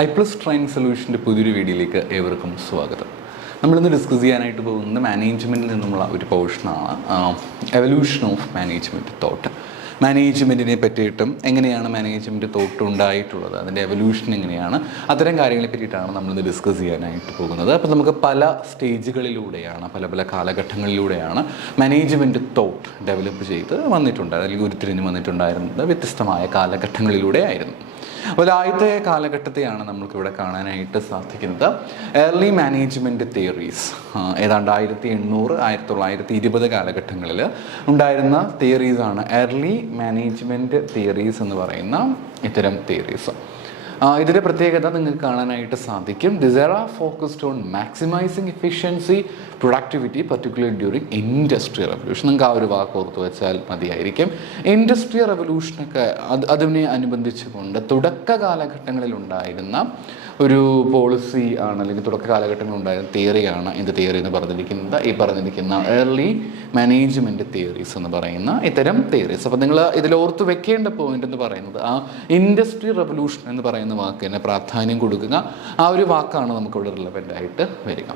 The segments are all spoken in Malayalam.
iPlus Train Solution പുതിയൊരു വീഡിയോയിലേക്ക് ഏവർക്കും സ്വാഗതം. നമ്മളിന്ന് ഡിസ്കസ് ചെയ്യാനായിട്ട് പോകുന്നത് മാനേജ്മെൻറ്റിൽ നിന്നുള്ള ഒരു പോർഷനാണ്, എവല്യൂഷൻ ഓഫ് മാനേജ്മെൻറ്റ് തോട്ട്. മാനേജ്മെൻറ്റിനെ പറ്റിയിട്ടും എങ്ങനെയാണ് മാനേജ്മെൻറ്റ് തോട്ട് ഉണ്ടായിട്ടുള്ളത്, അതിൻ്റെ എവല്യൂഷൻ എങ്ങനെയാണ്, അത്തരം കാര്യങ്ങളെ പറ്റിയിട്ടാണ് നമ്മളിന്ന് ഡിസ്കസ് ചെയ്യാനായിട്ട് പോകുന്നത്. അപ്പോൾ നമുക്ക് പല സ്റ്റേജുകളിലൂടെയാണ്, പല കാലഘട്ടങ്ങളിലൂടെയാണ് മാനേജ്മെൻറ്റ് തോട്ട് ഡെവലപ്പ് ചെയ്ത് വന്നിട്ടുണ്ട്, അല്ലെങ്കിൽ ഉരുത്തിരിഞ്ഞ് വന്നിട്ടുണ്ടായിരുന്നത് വ്യത്യസ്തമായ കാലഘട്ടങ്ങളിലൂടെ ആയിരുന്നു. അപ്പോൾ ആദ്യത്തെ കാലഘട്ടത്തെയാണ് നമുക്കിവിടെ കാണാനായിട്ട് സാധിക്കുന്നത്. ഏർലി മാനേജ്മെൻറ്റ് തിയറീസ്, ഏതാണ്ട് 1800 1920 കാലഘട്ടങ്ങളിൽ ഉണ്ടായിരുന്ന തിയറീസാണ് ഏർലി മാനേജ്മെൻറ്റ് തിയറീസ് എന്ന് പറയുന്ന ഇത്തരം തിയറീസ്. ഇതിൻ്റെ പ്രത്യേകത നിങ്ങൾക്ക് കാണാനായിട്ട് സാധിക്കും. This R focused on maximising efficiency, productivity, particular during industrial revolution. നിങ്ങൾക്ക് ആ ഒരു വാക്ക് ഓർത്ത് വെച്ചാൽ മതിയായിരിക്കും. ഇൻഡസ്ട്രിയൽ റെവല്യൂഷനൊക്കെ അതിനെ അനുബന്ധിച്ചുകൊണ്ട് തുടക്ക കാലഘട്ടങ്ങളിൽ ഉണ്ടായിരുന്ന ഒരു പോളിസി ആണ്, അല്ലെങ്കിൽ തുടക്ക കാലഘട്ടങ്ങളിൽ ഉണ്ടായിരുന്ന തിയറിയാണ് എന്ത് തിയറി എന്ന് പറഞ്ഞിരിക്കുന്നത്, ഈ പറഞ്ഞിരിക്കുന്ന ഏർലി മാനേജ്മെൻറ്റ് തിയറീസ് എന്ന് പറയുന്ന ഇത്തരം തിയറീസ്. അപ്പോൾ നിങ്ങൾ ഇതിലോർത്ത് വെക്കേണ്ട പോയിന്റ് എന്ന് പറയുന്നത് ആ ഇൻഡസ്ട്രിയൽ റെവല്യൂഷൻ എന്ന് പറയുന്ന വാക്കിന് പ്രാധാന്യം കൊടുക്കുക. ആ ഒരു വാക്കാണ് നമുക്കിവിടെ റിലവൻ്റ് ആയിട്ട് വരിക.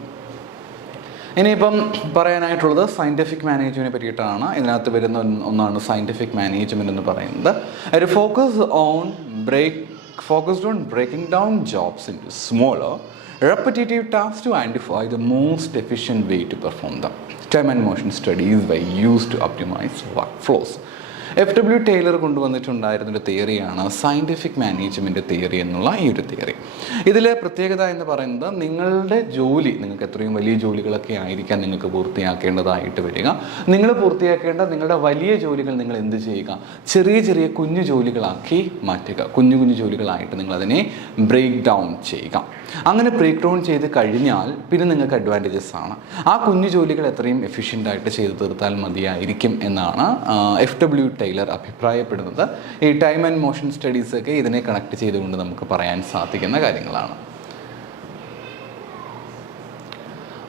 ഇനിയിപ്പം പറയാനായിട്ടുള്ളത് സയൻറ്റിഫിക് മാനേജ്മെൻറ്റിനെ പറ്റിയിട്ടാണ്. ഇതിനകത്ത് വരുന്ന ഒന്നാണ് സയൻറ്റിഫിക് മാനേജ്മെൻറ്റ് എന്ന് പറയുന്നത്. ഒരു focused on breaking down jobs into smaller, repetitive tasks to identify the most efficient way to perform them. Time and motion studies were used to optimize workflows. FW Taylor കൊണ്ടുവന്നിട്ടുണ്ടായിരുന്നൊരു തിയറിയാണ് സയൻറ്റിഫിക് മാനേജ്മെൻറ്റ് തിയറി എന്നുള്ള ഈ ഒരു തിയറി. ഇതിലെ പ്രത്യേകത എന്ന് പറയുന്നത്, നിങ്ങളുടെ ജോലി, നിങ്ങൾക്ക് എത്രയും വലിയ ജോലികളൊക്കെ ആയിരിക്കാം നിങ്ങൾക്ക് പൂർത്തിയാക്കേണ്ടതായിട്ട് വരിക. നിങ്ങൾ പൂർത്തിയാക്കേണ്ട നിങ്ങളുടെ വലിയ ജോലികൾ നിങ്ങൾ എന്ത് ചെയ്യുക, ചെറിയ കുഞ്ഞു ജോലികളാക്കി മാറ്റുക. കുഞ്ഞു ജോലികളായിട്ട് നിങ്ങളതിനെ ബ്രേക്ക് ഡൗൺ ചെയ്യുക. അങ്ങനെ ബ്രേക്ക് ഡൗൺ ചെയ്ത് കഴിഞ്ഞാൽ പിന്നെ നിങ്ങൾക്ക് അഡ്വാൻറ്റേജസ് ആണ്. ആ കുഞ്ഞു ജോലികൾ എത്രയും എഫിഷ്യൻ്റായിട്ട് ചെയ്ത് തീർത്താൽ മതിയായിരിക്കും എന്നാണ് FW ടൈലർ അഭിപ്രായപ്പെടുന്നത്. ഈ ടൈം ആൻഡ് മോഷൻ സ്റ്റഡീസൊക്കെ ഇതിനെ കണക്ട് ചെയ്തുകൊണ്ട് നമുക്ക് പറയാൻ സാധിക്കുന്ന കാര്യങ്ങളാണ്.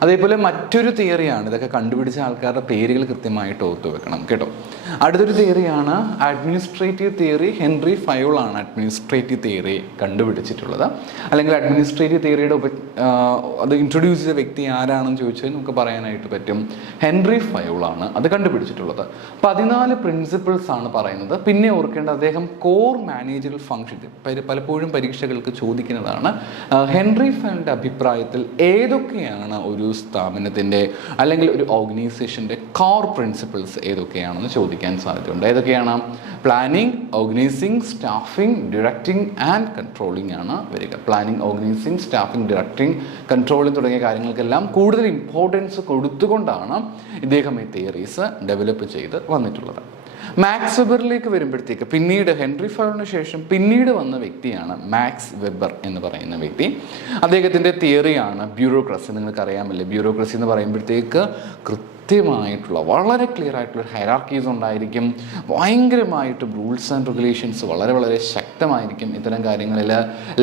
അതേപോലെ മറ്റൊരു തിയറിയാണ്, ഇതൊക്കെ കണ്ടുപിടിച്ച ആൾക്കാരുടെ പേരുകൾ കൃത്യമായിട്ട് ഓർത്തു വെക്കണം കേട്ടോ. അടുത്തൊരു തിയറിയാണ് അഡ്മിനിസ്ട്രേറ്റീവ് തിയറി. ഹെൻറി ഫയോളാണ് അഡ്മിനിസ്ട്രേറ്റീവ് തിയറി കണ്ടുപിടിച്ചിട്ടുള്ളത്. അല്ലെങ്കിൽ അഡ്മിനിസ്ട്രേറ്റീവ് തിയറിയുടെ അത് ഇൻട്രൊഡ്യൂസ് ചെയ്ത വ്യക്തി ആരാണെന്ന് ചോദിച്ചാൽ നമുക്ക് പറയാനായിട്ട് പറ്റും, ഹെൻറി ഫയോളാണ് അത് കണ്ടുപിടിച്ചിട്ടുള്ളത്. 14 പ്രിൻസിപ്പിൾസ് ആണ് പറയുന്നത്. പിന്നെ ഓർക്കേണ്ടത്, അദ്ദേഹം കോർ മാനേജറൽ ഫംഗ്ഷൻ പലപ്പോഴും പരീക്ഷകൾക്ക് ചോദിക്കുന്നതാണ്. ഹെൻറി ഫയോളിൻ്റെ അഭിപ്രായത്തിൽ ഏതൊക്കെയാണ് ഒരു സ്ഥാപനത്തിൻ്റെ അല്ലെങ്കിൽ ഒരു ഓർഗനൈസേഷൻ്റെ കോർ പ്രിൻസിപ്പിൾസ് ഏതൊക്കെയാണെന്ന് ചോദിക്കാൻ സാധ്യതയുണ്ട്. ഏതൊക്കെയാണ്? Planning, organising, staffing, directing and controlling ആണ് വരിക. Planning, organising, staffing, directing, controlling തുടങ്ങിയ കാര്യങ്ങൾക്കെല്ലാം കൂടുതൽ ഇമ്പോർട്ടൻസ് കൊടുത്തുകൊണ്ടാണ് ഇദ്ദേഹം ഈ തിയറീസ് ഡെവലപ്പ് ചെയ്ത് വന്നിട്ടുള്ളത്. മാക്സ് വെബറിലേക്ക് വരുമ്പോഴത്തേക്ക്, പിന്നീട് ഹെൻറി ഫയോളിന് ശേഷം പിന്നീട് വന്ന വ്യക്തിയാണ് മാക്സ് വെബർ എന്ന് പറയുന്ന വ്യക്തി. അദ്ദേഹത്തിൻ്റെ തിയറിയാണ് ബ്യൂറോക്രസി. നിങ്ങൾക്ക് അറിയാമല്ലേ, ബ്യൂറോക്രസി എന്ന് പറയുമ്പോഴത്തേക്ക് കൃത്യമായിട്ടുള്ള വളരെ ക്ലിയർ ആയിട്ടുള്ള ഹൈറാർക്കീസ് ഉണ്ടായിരിക്കും. ഭയങ്കരമായിട്ട് റൂൾസ് ആൻഡ് റെഗുലേഷൻസ് വളരെ ശക്തമായിരിക്കും. ഇത്തരം കാര്യങ്ങളിൽ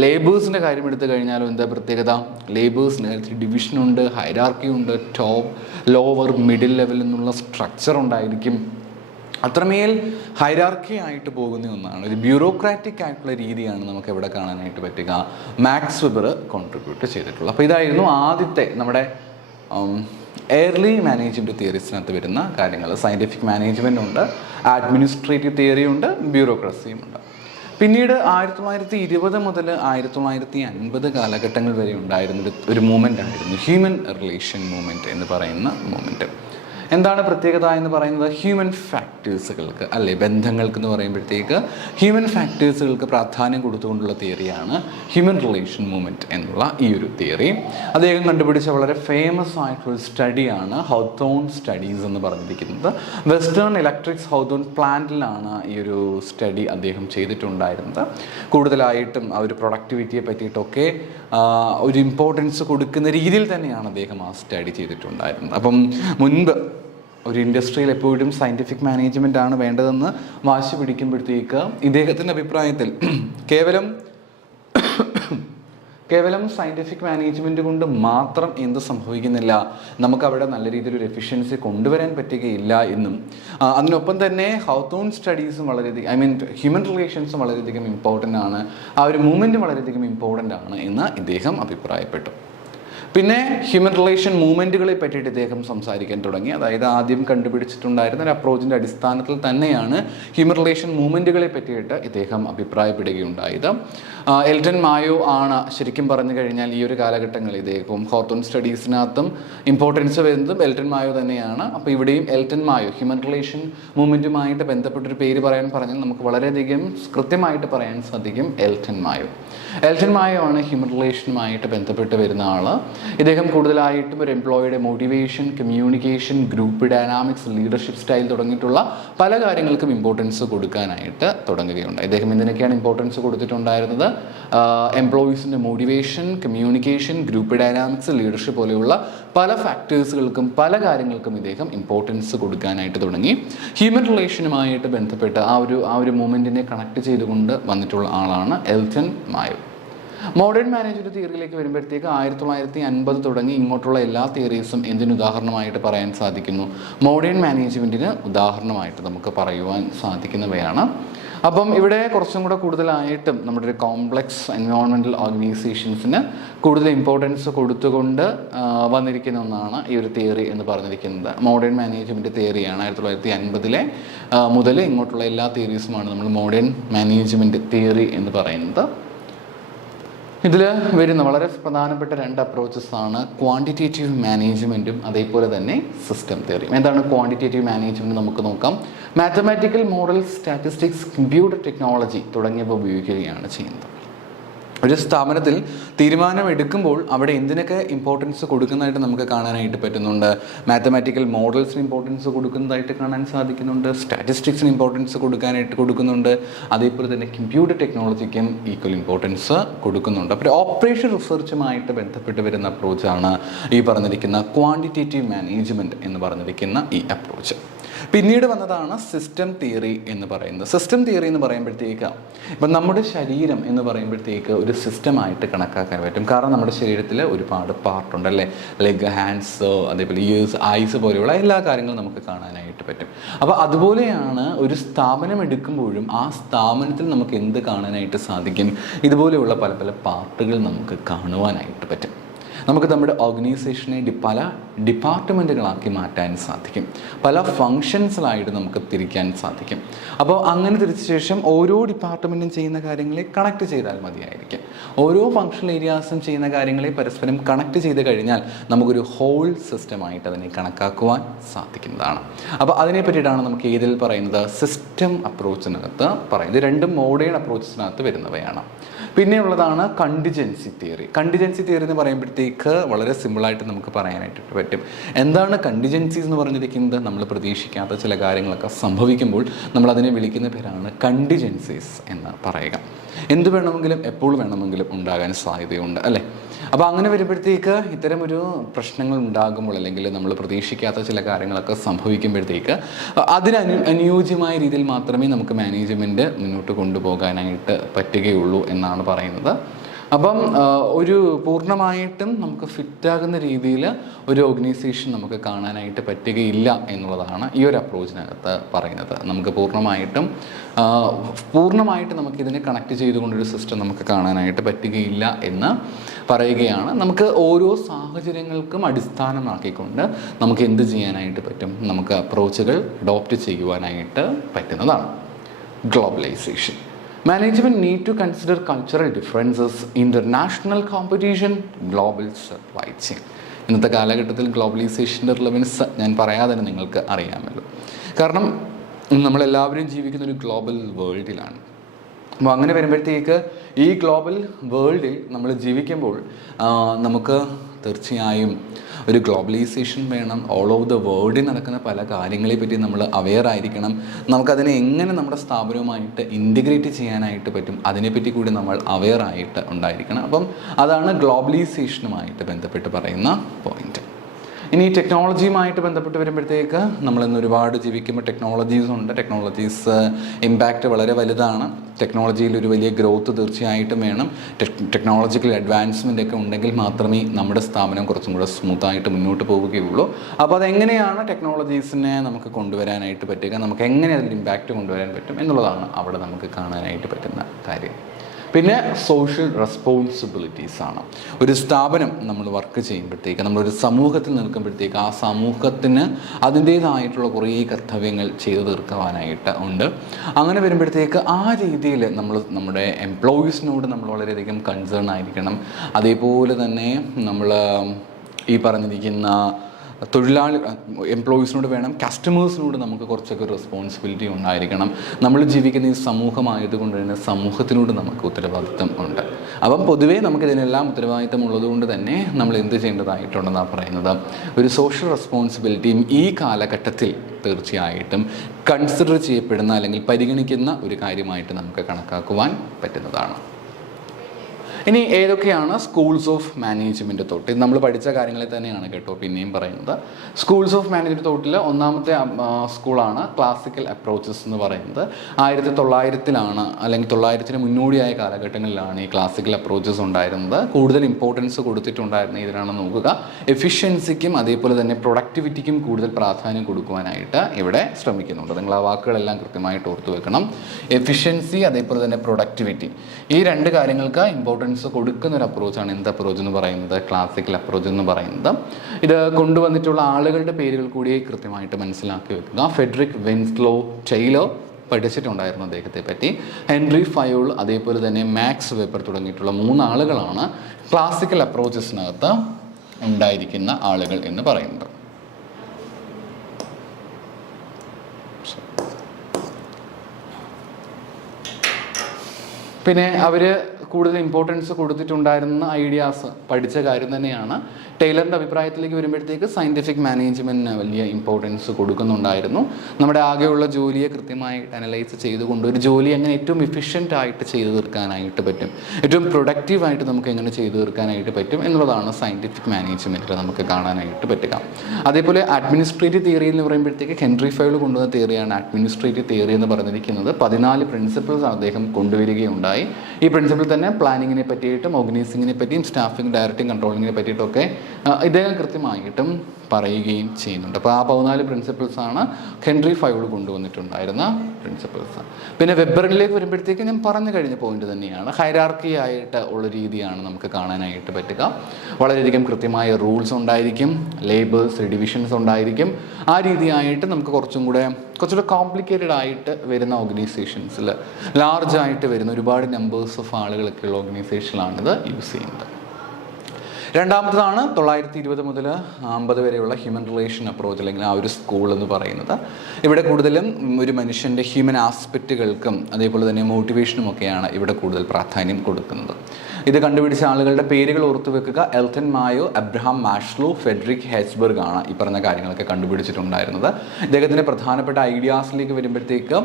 ലേബേഴ്സിൻ്റെ കാര്യം എടുത്തു കഴിഞ്ഞാലും എന്താ പ്രത്യേകത? ലേബേഴ്സിന് ഡിവിഷനുണ്ട്, ഹൈറാർക്കി ഉണ്ട്, ടോപ്പ്, ലോവർ, മിഡിൽ ലെവൽ എന്നുള്ള സ്ട്രക്ചർ ഉണ്ടായിരിക്കും. അത്രമേൽ ഹൈറാർക്കി ആയിട്ട് പോകുന്ന ഒന്നാണ്, ഒരു ബ്യൂറോക്രാറ്റിക് ആയിട്ടുള്ള രീതിയാണ് നമുക്ക് എവിടെ കാണാനായിട്ട് പറ്റുക, മാക്സ് വെബർ കോൺട്രിബ്യൂട്ട് ചെയ്തിട്ടുള്ളത്. അപ്പോൾ ഇതായിരുന്നു ആദ്യത്തെ നമ്മുടെ ഏർലി മാനേജ്മെൻറ്റ് തിയറീസിനകത്ത് വരുന്ന കാര്യങ്ങൾ. സയൻറ്റിഫിക് മാനേജ്മെൻ്റ് ഉണ്ട്, അഡ്മിനിസ്ട്രേറ്റീവ് തിയറി ഉണ്ട്, ബ്യൂറോക്രസിയും ഉണ്ട്. പിന്നീട് 1920 മുതൽ 1950 കാലഘട്ടങ്ങൾ വരെ ഉണ്ടായിരുന്ന ഒരു മൂവ്മെൻ്റ് ആയിരുന്നു ഹ്യൂമൻ റിലേഷൻ മൂവ്മെൻറ്റ് എന്ന് പറയുന്ന മൂവ്മെൻറ്റ്. എന്താണ് പ്രത്യേകത എന്ന് പറയുന്നത്? ഹ്യൂമൻ ഫാക്ടേഴ്സുകൾക്ക്, അല്ലെ, ബന്ധങ്ങൾക്ക് എന്ന് പറയുമ്പോഴത്തേക്ക് ഹ്യൂമൻ ഫാക്ടേഴ്സുകൾക്ക് പ്രാധാന്യം കൊടുത്തുകൊണ്ടുള്ള തിയറിയാണ് ഹ്യൂമൻ റിലേഷൻ മൂവ്മെൻറ്റ് എന്നുള്ള ഈ ഒരു തിയറി. അദ്ദേഹം കണ്ടുപിടിച്ച വളരെ ഫേമസ് ആയിട്ടുള്ള സ്റ്റഡിയാണ് ഹൗത്തോൺ സ്റ്റഡീസ് എന്ന് പറഞ്ഞിരിക്കുന്നത്. വെസ്റ്റേൺ ഇലക്ട്രിക്സ് ഹൗത്തോൺ പ്ലാന്റിലാണ് ഈ ഒരു സ്റ്റഡി അദ്ദേഹം ചെയ്തിട്ടുണ്ടായിരുന്നത്. കൂടുതലായിട്ടും ആ ഒരു പ്രൊഡക്ടിവിറ്റിയെ പറ്റിയിട്ടൊക്കെ ഒരു ഇമ്പോർട്ടൻസ് കൊടുക്കുന്ന രീതിയിൽ തന്നെയാണ് അദ്ദേഹം ആ സ്റ്റഡി ചെയ്തിട്ടുണ്ടായിരുന്നത്. അപ്പം മുൻപ് ഒരു ഇൻഡസ്ട്രിയിൽ എപ്പോഴും സയൻറ്റിഫിക് മാനേജ്മെൻ്റ് ആണ് വേണ്ടതെന്ന് വാശി പിടിക്കുമ്പോഴത്തേക്ക് ഇദ്ദേഹത്തിൻ്റെ അഭിപ്രായത്തിൽ കേവലം സയൻറ്റിഫിക് മാനേജ്മെൻറ്റ് കൊണ്ട് മാത്രം എന്ത് സംഭവിക്കുന്നില്ല, നമുക്ക് അവിടെ നല്ല രീതിയിൽ ഒരു എഫിഷ്യൻസി കൊണ്ടുവരാൻ പറ്റുകയില്ല എന്നും അതിനൊപ്പം തന്നെ ഹൗത്തോൺ സ്റ്റഡീസും വളരെയധികം ഹ്യൂമൻ റിലേഷൻസും വളരെയധികം ഇമ്പോർട്ടൻ്റ് ആണ്, ആ ഒരു മൂവ്മെൻറ്റ് വളരെയധികം ഇമ്പോർട്ടൻ്റ് ആണ് എന്ന് ഇദ്ദേഹം അഭിപ്രായപ്പെട്ടു. പിന്നെ ഹ്യൂമൻ റിലേഷൻ മൂവ്മെൻറ്റുകളെ പറ്റിയിട്ട് ഇദ്ദേഹം സംസാരിക്കാൻ തുടങ്ങി. അതായത് ആദ്യം കണ്ടുപിടിച്ചിട്ടുണ്ടായിരുന്ന ഒരു അപ്രോച്ചിൻ്റെ അടിസ്ഥാനത്തിൽ തന്നെയാണ് ഹ്യൂമൻ റിലേഷൻ മൂവ്മെൻറ്റുകളെ പറ്റിയിട്ട് ഇദ്ദേഹം അഭിപ്രായപ്പെടുകയുണ്ടായത്. എൽട്ടൺ മായോ ആണ് ശരിക്കും പറഞ്ഞു കഴിഞ്ഞാൽ ഈ ഒരു കാലഘട്ടങ്ങളിൽ ഇദ്ദേഹം ഹോത്തോൺ സ്റ്റഡീസിനകത്തും ഇമ്പോർട്ടൻസ് വരുന്നതും എൽട്ടൺ മായോ തന്നെയാണ്. അപ്പോൾ ഇവിടെയും എൽട്ടൺ മായോ ഹ്യൂമൻ റിലേഷൻ മൂവ്മെൻറ്റുമായിട്ട് ബന്ധപ്പെട്ടൊരു പേര് പറയാൻ പറഞ്ഞാൽ നമുക്ക് വളരെയധികം കൃത്യമായിട്ട് പറയാൻ സാധിക്കും എൽട്ടൺ മായോ. എൽട്ടൺ മായോ ആണ് ഹ്യൂമൻ റിലേഷനുമായിട്ട് ബന്ധപ്പെട്ട് വരുന്ന ആൾ. ഇദ്ദേഹം കൂടുതലായിട്ടും ഒരു എംപ്ലോയിയുടെ motivation, communication, group dynamics, leadership style തുടങ്ങിയിട്ടുള്ള പല കാര്യങ്ങൾക്കും ഇമ്പോർട്ടൻസ് കൊടുക്കാനായിട്ട് തുടങ്ങുകയുണ്ടായി. ഇദ്ദേഹം എന്തിനൊക്കെയാണ് ഇമ്പോർട്ടൻസ് കൊടുത്തിട്ടുണ്ടായിരുന്നത്? എംപ്ലോയീസിൻ്റെ motivation, communication, group dynamics, leadership പോലെയുള്ള പല ഫാക്ടേഴ്സുകൾക്കും പല കാര്യങ്ങൾക്കും ഇദ്ദേഹം ഇമ്പോർട്ടൻസ് കൊടുക്കാനായിട്ട് തുടങ്ങി. ഹ്യൂമൻ റിലേഷനുമായിട്ട് ബന്ധപ്പെട്ട് ആ ഒരു മൂവ്മെൻറ്റിനെ കണക്ട് ചെയ്തുകൊണ്ട് വന്നിട്ടുള്ള ആളാണ് എൽട്ടൺ മായോ. മോഡേൺ മാനേജ്മെൻറ്റ് തിയറിയിലേക്ക് വരുമ്പോഴത്തേക്ക് 1950 തുടങ്ങി ഇങ്ങോട്ടുള്ള എല്ലാ തിയറീസും എന്തിന് ഉദാഹരണമായിട്ട് പറയാൻ സാധിക്കുന്നു? മോഡേൺ മാനേജ്മെൻറ്റിന് ഉദാഹരണമായിട്ട് നമുക്ക് പറയുവാൻ സാധിക്കുന്നവയാണ്. അപ്പം ഇവിടെ കുറച്ചും കൂടെ കൂടുതലായിട്ടും നമ്മുടെ ഒരു കോംപ്ലക്സ് എൻവയോൺമെൻറ്റൽ ഓർഗനൈസേഷൻസിന് കൂടുതൽ ഇമ്പോർട്ടൻസ് കൊടുത്തുകൊണ്ട് വന്നിരിക്കുന്ന ഒന്നാണ് ഈ ഒരു തിയറി എന്ന് പറഞ്ഞിരിക്കുന്നത്. Modern management തിയറിയാണ്. 1950 മുതൽ ഇങ്ങോട്ടുള്ള എല്ലാ തിയറീസുമാണ് നമ്മൾ മോഡേൺ മാനേജ്മെൻറ്റ് തിയറി എന്ന് പറയുന്നത്. ഇതിൽ വരുന്ന വളരെ പ്രധാനപ്പെട്ട 2 അപ്രോച്ചസാണ് ക്വാണ്ടിറ്റേറ്റീവ് മാനേജ്മെൻറ്റും അതേപോലെ തന്നെ സിസ്റ്റം തിയറിയും. എന്താണ് ക്വാണ്ടിറ്റേറ്റീവ് മാനേജ്മെൻറ്റ് നമുക്ക് നോക്കാം. Mathematical model, statistics, computer technology തുടങ്ങിയവ ഉപയോഗിക്കുകയാണ് ചെയ്യുന്നത്. ഒരു സ്ഥാപനത്തിൽ തീരുമാനമെടുക്കുമ്പോൾ അവിടെ എന്തിനൊക്കെ ഇമ്പോർട്ടൻസ് കൊടുക്കുന്നതായിട്ട് നമുക്ക് കാണാനായിട്ട് പറ്റുന്നുണ്ട്? മാത്തമാറ്റിക്കൽ മോഡൽസിന് ഇമ്പോർട്ടൻസ് കൊടുക്കുന്നതായിട്ട് കാണാൻ സാധിക്കുന്നുണ്ട്, സ്റ്റാറ്റിസ്റ്റിക്സിന് ഇമ്പോർട്ടൻസ് കൊടുക്കുന്നുണ്ട്, അതേപോലെ തന്നെ കമ്പ്യൂട്ടർ ടെക്നോളജിക്കും ഈക്വൽ ഇമ്പോർട്ടൻസ് കൊടുക്കുന്നുണ്ട്. അപ്പോൾ ഓപ്പറേഷൻ റിസർച്ചുമായിട്ട് ബന്ധപ്പെട്ട് വരുന്ന അപ്രോച്ചാണ് ഈ പറഞ്ഞിരിക്കുന്ന ക്വാണ്ടിറ്റേറ്റീവ് മാനേജ്മെൻറ്റ് എന്ന് പറഞ്ഞിരിക്കുന്ന ഈ അപ്രോച്ച്. പിന്നീട് വന്നതാണ് സിസ്റ്റം തിയറി എന്ന് പറയുന്നത്. സിസ്റ്റം തിയറി എന്ന് പറയുമ്പോഴത്തേക്ക് ഇപ്പം നമ്മുടെ ശരീരം എന്ന് പറയുമ്പോഴത്തേക്ക് ഒരു സിസ്റ്റമായിട്ട് കണക്കാക്കാൻ പറ്റും. കാരണം നമ്മുടെ ശരീരത്തിൽ ഒരുപാട് പാർട്ടുണ്ട് അല്ലേ, ലെഗ്, ഹാൻഡ്സ്, അതേപോലെ ഇയേഴ്സ്, ഐസ് പോലെയുള്ള എല്ലാ കാര്യങ്ങളും നമുക്ക് കാണാനായിട്ട് പറ്റും. അപ്പോൾ അതുപോലെയാണ് ഒരു സ്ഥാപനം എടുക്കുമ്പോഴും ആ സ്ഥാപനത്തിൽ നമുക്ക് എന്ത് കാണാനായിട്ട് സാധിക്കും? ഇതുപോലെയുള്ള പല പല പാർട്ടുകൾ നമുക്ക് കാണുവാനായിട്ട് പറ്റും. നമുക്ക് നമ്മുടെ ഓർഗനൈസേഷനെ പല ഡിപ്പാർട്ട്മെൻറ്റുകളാക്കി മാറ്റാൻ സാധിക്കും, പല ഫങ്ഷൻസിലായിട്ട് നമുക്ക് തിരിക്കാൻ സാധിക്കും. അപ്പോൾ അങ്ങനെ തിരിച്ച ശേഷം ഓരോ ഡിപ്പാർട്ട്മെൻറ്റും ചെയ്യുന്ന കാര്യങ്ങളെ കണക്ട് ചെയ്താൽ മതിയായിരിക്കും. ഓരോ ഫങ്ഷണൽ ഏരിയാസും ചെയ്യുന്ന കാര്യങ്ങളെ പരസ്പരം കണക്ട് ചെയ്ത് കഴിഞ്ഞാൽ നമുക്കൊരു ഹോൾ സിസ്റ്റമായിട്ട് അതിനെ കണക്കാക്കുവാൻ സാധിക്കുന്നതാണ്. അപ്പോൾ അതിനെ പറ്റിയിട്ടാണ് നമുക്ക് ഏതിൽ പറയുന്നത്? സിസ്റ്റം അപ്രോച്ചിനകത്ത് പറയുന്നത്. 2 മോഡേൺ അപ്രോച്ചസിനകത്ത് വരുന്നവയാണ്. പിന്നെയുള്ളതാണ് കണ്ടിജൻസി തിയറി. കണ്ടിജൻസി തിയറി എന്ന് പറയുമ്പോഴത്തേക്ക് വളരെ സിമ്പിളായിട്ട് നമുക്ക് പറയാനായിട്ട് പറ്റും. എന്താണ് കണ്ടിജൻസീസ് എന്ന് പറഞ്ഞിരിക്കുന്നത്? നമ്മൾ പ്രതീക്ഷിക്കാത്ത ചില കാര്യങ്ങളൊക്കെ സംഭവിക്കുമ്പോൾ നമ്മളതിനെ വിളിക്കുന്ന പേരാണ് കണ്ടിജൻസീസ് എന്ന് പറയുക. എന്ത് വേണമെങ്കിലും എപ്പോൾ വേണമെങ്കിലും ഉണ്ടാകാൻ സാധ്യതയുണ്ട് അല്ലേ. അപ്പോൾ അങ്ങനെ വരുമ്പോഴത്തേക്ക് ഇത്തരം ഒരു പ്രശ്നങ്ങൾ ഉണ്ടാകുമ്പോൾ അല്ലെങ്കിൽ നമ്മൾ പ്രതീക്ഷിക്കാത്ത ചില കാര്യങ്ങളൊക്കെ സംഭവിക്കുമ്പോഴത്തേക്ക് അനുയോജ്യമായ രീതിയിൽ മാത്രമേ നമുക്ക് മാനേജ്മെൻറ്റ് മുന്നോട്ട് കൊണ്ടുപോകാനായിട്ട് പറ്റുകയുള്ളൂ എന്നാണ് പറയുന്നത്. അപ്പം ഒരു പൂർണ്ണമായിട്ടും നമുക്ക് ഫിറ്റാകുന്ന രീതിയിൽ ഒരു ഓർഗനൈസേഷൻ നമുക്ക് കാണാനായിട്ട് പറ്റുകയില്ല എന്നുള്ളതാണ് ഈ ഒരു അപ്രോച്ചിനകത്ത് പറയുന്നത്. നമുക്ക് പൂർണ്ണമായിട്ട് നമുക്കിതിനെ കണക്ട് ചെയ്തുകൊണ്ടൊരു സിസ്റ്റം നമുക്ക് കാണാനായിട്ട് പറ്റുകയില്ല എന്ന് പറയുകയാണ്. നമുക്ക് ഓരോ സാഹചര്യങ്ങൾക്കും അടിസ്ഥാനമാക്കിക്കൊണ്ട് നമുക്ക് എന്ത് ചെയ്യാനായിട്ട് പറ്റും? നമുക്ക് അപ്രോച്ചുകൾ അഡോപ്റ്റ് ചെയ്യുവാനായിട്ട് പറ്റുന്നതാണ്. Globalisation. Management need to consider cultural differences, international competition, global supply chain. ഇന്നത്തെ കാലഘട്ടത്തിൽ ഗ്ലോബലൈസേഷൻ്റെ റിലവൻസ് ഞാൻ പറയാതെ തന്നെ നിങ്ങൾക്ക് അറിയാമല്ലോ. കാരണം നമ്മളെല്ലാവരും ജീവിക്കുന്ന ഒരു ഗ്ലോബൽ വേൾഡിലാണ്. അപ്പോൾ അങ്ങനെ വരുമ്പോഴത്തേക്ക് ഈ ഗ്ലോബൽ വേൾഡിൽ നമ്മൾ ജീവിക്കുമ്പോൾ നമുക്ക് തീർച്ചയായും ഒരു ഗ്ലോബലൈസേഷൻ വേണം. ഓൾ ഓവർ ദ വേൾഡിൽ നടക്കുന്ന പല കാര്യങ്ങളെ പറ്റി നമ്മൾ അവെയർ ആയിരിക്കണം. നമുക്കതിനെ എങ്ങനെ നമ്മുടെ സ്ഥാപനവുമായിട്ട് ഇൻറ്റഗ്രേറ്റ് ചെയ്യാനായിട്ട് പറ്റും അതിനെപ്പറ്റി കൂടി നമ്മൾ അവെയർ ആയിട്ട് ഉണ്ടായിരിക്കണം. അപ്പം അതാണ് ഗ്ലോബലൈസേഷനുമായിട്ട് ബന്ധപ്പെട്ട് പറയുന്ന പോയിന്റ്. ഇനി ടെക്നോളജിയുമായിട്ട് ബന്ധപ്പെട്ട് വരുമ്പോഴത്തേക്ക് നമ്മളിന്ന് ഒരുപാട് ജീവിക്കുമ്പോൾ ടെക്നോളജീസ് ഉണ്ട്. ടെക്നോളജീസ് ഇമ്പാക്റ്റ് വളരെ വലുതാണ്. ടെക്നോളജിയിൽ ഒരു വലിയ ഗ്രോത്ത് തീർച്ചയായിട്ടും വേണം. ടെക്നോളജിക്കൽ അഡ്വാൻസ്മെൻ്റ് ഒക്കെ ഉണ്ടെങ്കിൽ മാത്രമേ നമ്മുടെ സ്ഥാപനം കുറച്ചും കൂടെ സ്മൂത്തായിട്ട് മുന്നോട്ട് പോവുകയുള്ളൂ. അപ്പോൾ അതെങ്ങനെയാണ് ടെക്നോളജീസിനെ നമുക്ക് കൊണ്ടുവരാനായിട്ട് പറ്റുക, നമുക്ക് എങ്ങനെ അതിൻ്റെ ഇമ്പാക്റ്റ് കൊണ്ടുവരാൻ പറ്റും എന്നുള്ളതാണ് അവിടെ നമുക്ക് കാണാനായിട്ട് പറ്റുന്ന കാര്യം. പിന്നെ സോഷ്യൽ റെസ്പോൺസിബിലിറ്റീസ് ആണ്. ഒരു സ്ഥാപനം നമ്മൾ വർക്ക് ചെയ്യുമ്പോഴത്തേക്ക്, നമ്മളൊരു സമൂഹത്തിൽ നിൽക്കുമ്പോഴത്തേക്ക് ആ സമൂഹത്തിന് അതിൻ്റേതായിട്ടുള്ള കുറേ കർത്തവ്യങ്ങൾ ചെയ്തു തീർക്കുവാനായിട്ട് ഉണ്ട്. അങ്ങനെ വരുമ്പോഴത്തേക്ക് ആ രീതിയിൽ നമ്മുടെ എംപ്ലോയീസിനോട് നമ്മൾ വളരെയധികം കൺസേൺ ആയിരിക്കണം. അതേപോലെ തന്നെ നമ്മൾ ഈ പറഞ്ഞിരിക്കുന്ന എംപ്ലോയീസിനോട് വേണം, കസ്റ്റമേഴ്സിനോട് നമുക്ക് കുറച്ചൊക്കെ റെസ്പോൺസിബിലിറ്റി ഉണ്ടായിരിക്കണം. നമ്മൾ ജീവിക്കുന്ന ഈ സമൂഹമായതുകൊണ്ട് തന്നെ സമൂഹത്തിനോട് നമുക്ക് ഉത്തരവാദിത്തം ഉണ്ട്. അപ്പം പൊതുവേ നമുക്കിതിനെല്ലാം ഉത്തരവാദിത്തം ഉള്ളതുകൊണ്ട് തന്നെ നമ്മൾ എന്ത് ചെയ്യേണ്ടതായിട്ടുണ്ടെന്നാണ് പറയുന്നത്. ഒരു സോഷ്യൽ റെസ്പോൺസിബിലിറ്റിയും ഈ കാലഘട്ടത്തിൽ തീർച്ചയായിട്ടും കൺസിഡർ ചെയ്യപ്പെടുന്ന അല്ലെങ്കിൽ പരിഗണിക്കുന്ന ഒരു കാര്യമായിട്ട് നമുക്ക് കണക്കാക്കുവാൻ പറ്റുന്നതാണ്. ഇനി ഏതൊക്കെയാണ് സ്കൂൾസ് ഓഫ് മാനേജ്മെൻറ്റ് തോട്ട്? ഇത് നമ്മൾ പഠിച്ച കാര്യങ്ങളിൽ തന്നെയാണ് കേട്ടോ പിന്നെയും പറയുന്നത്. സ്കൂൾസ് ഓഫ് മാനേജ്മെൻറ്റ് തോട്ടിൽ ഒന്നാമത്തെ സ്കൂളാണ് ക്ലാസിക്കൽ അപ്രോച്ചസ് എന്ന് പറയുന്നത്. 1900-ലാണ് അല്ലെങ്കിൽ 900-ന് മുന്നോടിയായ കാലഘട്ടങ്ങളിലാണ് ഈ ക്ലാസിക്കൽ അപ്രോച്ചസ് ഉണ്ടായിരുന്നത്. കൂടുതൽ ഇമ്പോർട്ടൻസ് കൊടുത്തിട്ടുണ്ടായിരുന്ന ഇതിനാണ് നോക്കുക. എഫിഷ്യൻസിക്കും അതേപോലെ തന്നെ പ്രൊഡക്ടിവിറ്റിക്കും കൂടുതൽ പ്രാധാന്യം കൊടുക്കുവാനായിട്ട് ഇവിടെ ശ്രമിക്കുന്നുണ്ട്. നിങ്ങൾ ആ വാക്കുകളെല്ലാം കൃത്യമായിട്ട് ഓർത്തു വെക്കണം. എഫിഷ്യൻസി അതേപോലെ തന്നെ പ്രൊഡക്ടിവിറ്റി, ഈ രണ്ട് കാര്യങ്ങൾക്ക് ഇമ്പോർട്ടൻസ് കൊടുക്കുന്ന ഒരു അപ്രോച്ചാണ് എന്ത് അപ്രോച്ച് എന്ന് പറയുന്നത്, ക്ലാസിക്കൽ അപ്രോച്ച് എന്ന് പറയുന്നത്. ഇത് കൊണ്ടുവന്നിട്ടുള്ള ആളുകളുടെ പേരുകൾ കൂടി കൃത്യമായിട്ട് മനസ്സിലാക്കി വെക്കുക. ഫെഡറിക് വിൻസ്ലോ ടൈലർ പഠിച്ചിട്ടുണ്ടായിരുന്നു അദ്ദേഹത്തെ പറ്റി. ഹെൻറി ഫയോൾ അതേപോലെ തന്നെ മാക്സ് വെബർ തുടങ്ങിയിട്ടുള്ള 3 ആളുകളാണ് ക്ലാസിക്കൽ അപ്രോച്ചസിനകത്ത് ഉണ്ടായിരിക്കുന്ന ആളുകൾ എന്ന് പറയുന്നത്. പിന്നെ അവർ കൂടുതൽ ഇമ്പോർട്ടൻസ് കൊടുത്തിട്ടുണ്ടായിരുന്ന ഐഡിയാസ് പഠിച്ച കാര്യം തന്നെയാണ്. ടൈലറിൻ്റെ അഭിപ്രായത്തിലേക്ക് വരുമ്പോഴത്തേക്ക് സയൻറ്റിഫിക് മാനേജ്മെൻറ്റിന് വലിയ ഇമ്പോർട്ടൻസ് കൊടുക്കുന്നുണ്ടായിരുന്നു. നമ്മുടെ ആകെയുള്ള ജോലിയെ കൃത്യമായിട്ട് അനലൈസ് ചെയ്തുകൊണ്ട് ഒരു ജോലി എങ്ങനെ ഏറ്റവും എഫിഷ്യൻ്റ് ആയിട്ട് ചെയ്തു തീർക്കാനായിട്ട് പറ്റും, ഏറ്റവും പ്രൊഡക്റ്റീവായിട്ട് നമുക്ക് എങ്ങനെ ചെയ്തു തീർക്കാനായിട്ട് പറ്റും എന്നുള്ളതാണ് സയൻറ്റിഫിക് മാനേജ്മെൻറ്റിൽ നമുക്ക് കാണാനായിട്ട് പറ്റുക. അതേപോലെ അഡ്മിനിസ്ട്രേറ്റീവ് തിയറി എന്ന് പറയുമ്പോഴത്തേക്ക് ഹെൻറി ഫയോൾ കൊണ്ടുവന്ന തിയറിയാണ് അഡ്മിനിസ്ട്രേറ്റീവ് തിയറി എന്ന് പറഞ്ഞിരിക്കുന്നത്. 14 പ്രിൻസിപ്പിൾസ് അദ്ദേഹം കൊണ്ടുവരികയുണ്ടായി. ഈ പ്രിൻസിപ്പിൾ തന്നെ പ്ലാനിങ്ങിനെ പറ്റിയിട്ടും ഓർഗനൈസിങ്ങിനെ പറ്റിയും സ്റ്റാഫിംഗ് ഡയറക്റ്റിംഗ് കൺട്രോളിങ്ങിനെ പറ്റിയിട്ടൊക്കെ ഇദ്ദേഹം കൃത്യമായിട്ടും പറയുകയും ചെയ്യുന്നുണ്ട്. അപ്പോൾ ആ 14 പ്രിൻസിപ്പിൾസാണ് ഹെൻറി ഫയോൾ കൊണ്ടുവന്നിട്ടുണ്ടായിരുന്ന പ്രിൻസിപ്പിൾസ്. പിന്നെ വെബറിലേക്ക് വരുമ്പോഴത്തേക്ക് ഞാൻ പറഞ്ഞു കഴിഞ്ഞ പോയിന്റ് തന്നെയാണ്. ഹൈറാർക്കി ആയിട്ട് ഉള്ള രീതിയാണ് നമുക്ക് കാണാനായിട്ട് പറ്റുക. വളരെയധികം കൃത്യമായ റൂൾസ് ഉണ്ടായിരിക്കും, ലേബേഴ്സ് ഡിവിഷൻസ് ഉണ്ടായിരിക്കും. ആ രീതിയായിട്ട് നമുക്ക് കുറച്ചുകൂടെ കോംപ്ലിക്കേറ്റഡ് ആയിട്ട് വരുന്ന ഓർഗനൈസേഷൻസിൽ, ലാർജായിട്ട് വരുന്ന ഒരുപാട് നമ്പേഴ്സ് ഓഫ് ആളുകളൊക്കെയുള്ള ഓർഗനൈസേഷനിലാണിത് യൂസ് ചെയ്യുന്നത്. രണ്ടാമത്തതാണ് 920 മുതൽ 50 വരെയുള്ള ഹ്യൂമൻ റിലേഷൻ അപ്രോച്ച് അല്ലെങ്കിൽ ആ ഒരു സ്കൂൾ എന്ന് പറയുന്നത്. ഇവിടെ കൂടുതലും ഒരു മനുഷ്യൻ്റെ ഹ്യൂമൻ ആസ്പെക്റ്റുകൾക്കും അതേപോലെ തന്നെ മോട്ടിവേഷനും ഒക്കെയാണ് ഇവിടെ കൂടുതൽ പ്രാധാന്യം കൊടുക്കുന്നത്. ഇത് കണ്ടുപിടിച്ച ആളുകളുടെ പേരുകൾ ഓർത്തു വെക്കുക. എൽട്ടൺ മായോ, അബ്രഹാം മാഷ്ലോ, ഫെഡറിക് ഹെച്ച്ബർഗ് ആണ് ഈ പറഞ്ഞ കാര്യങ്ങളൊക്കെ കണ്ടുപിടിച്ചിട്ടുണ്ടായിരുന്നത്. ഇദ്ദേഹത്തിൻ്റെ പ്രധാനപ്പെട്ട ഐഡിയാസിലേക്ക് വരുമ്പോഴത്തേക്ക്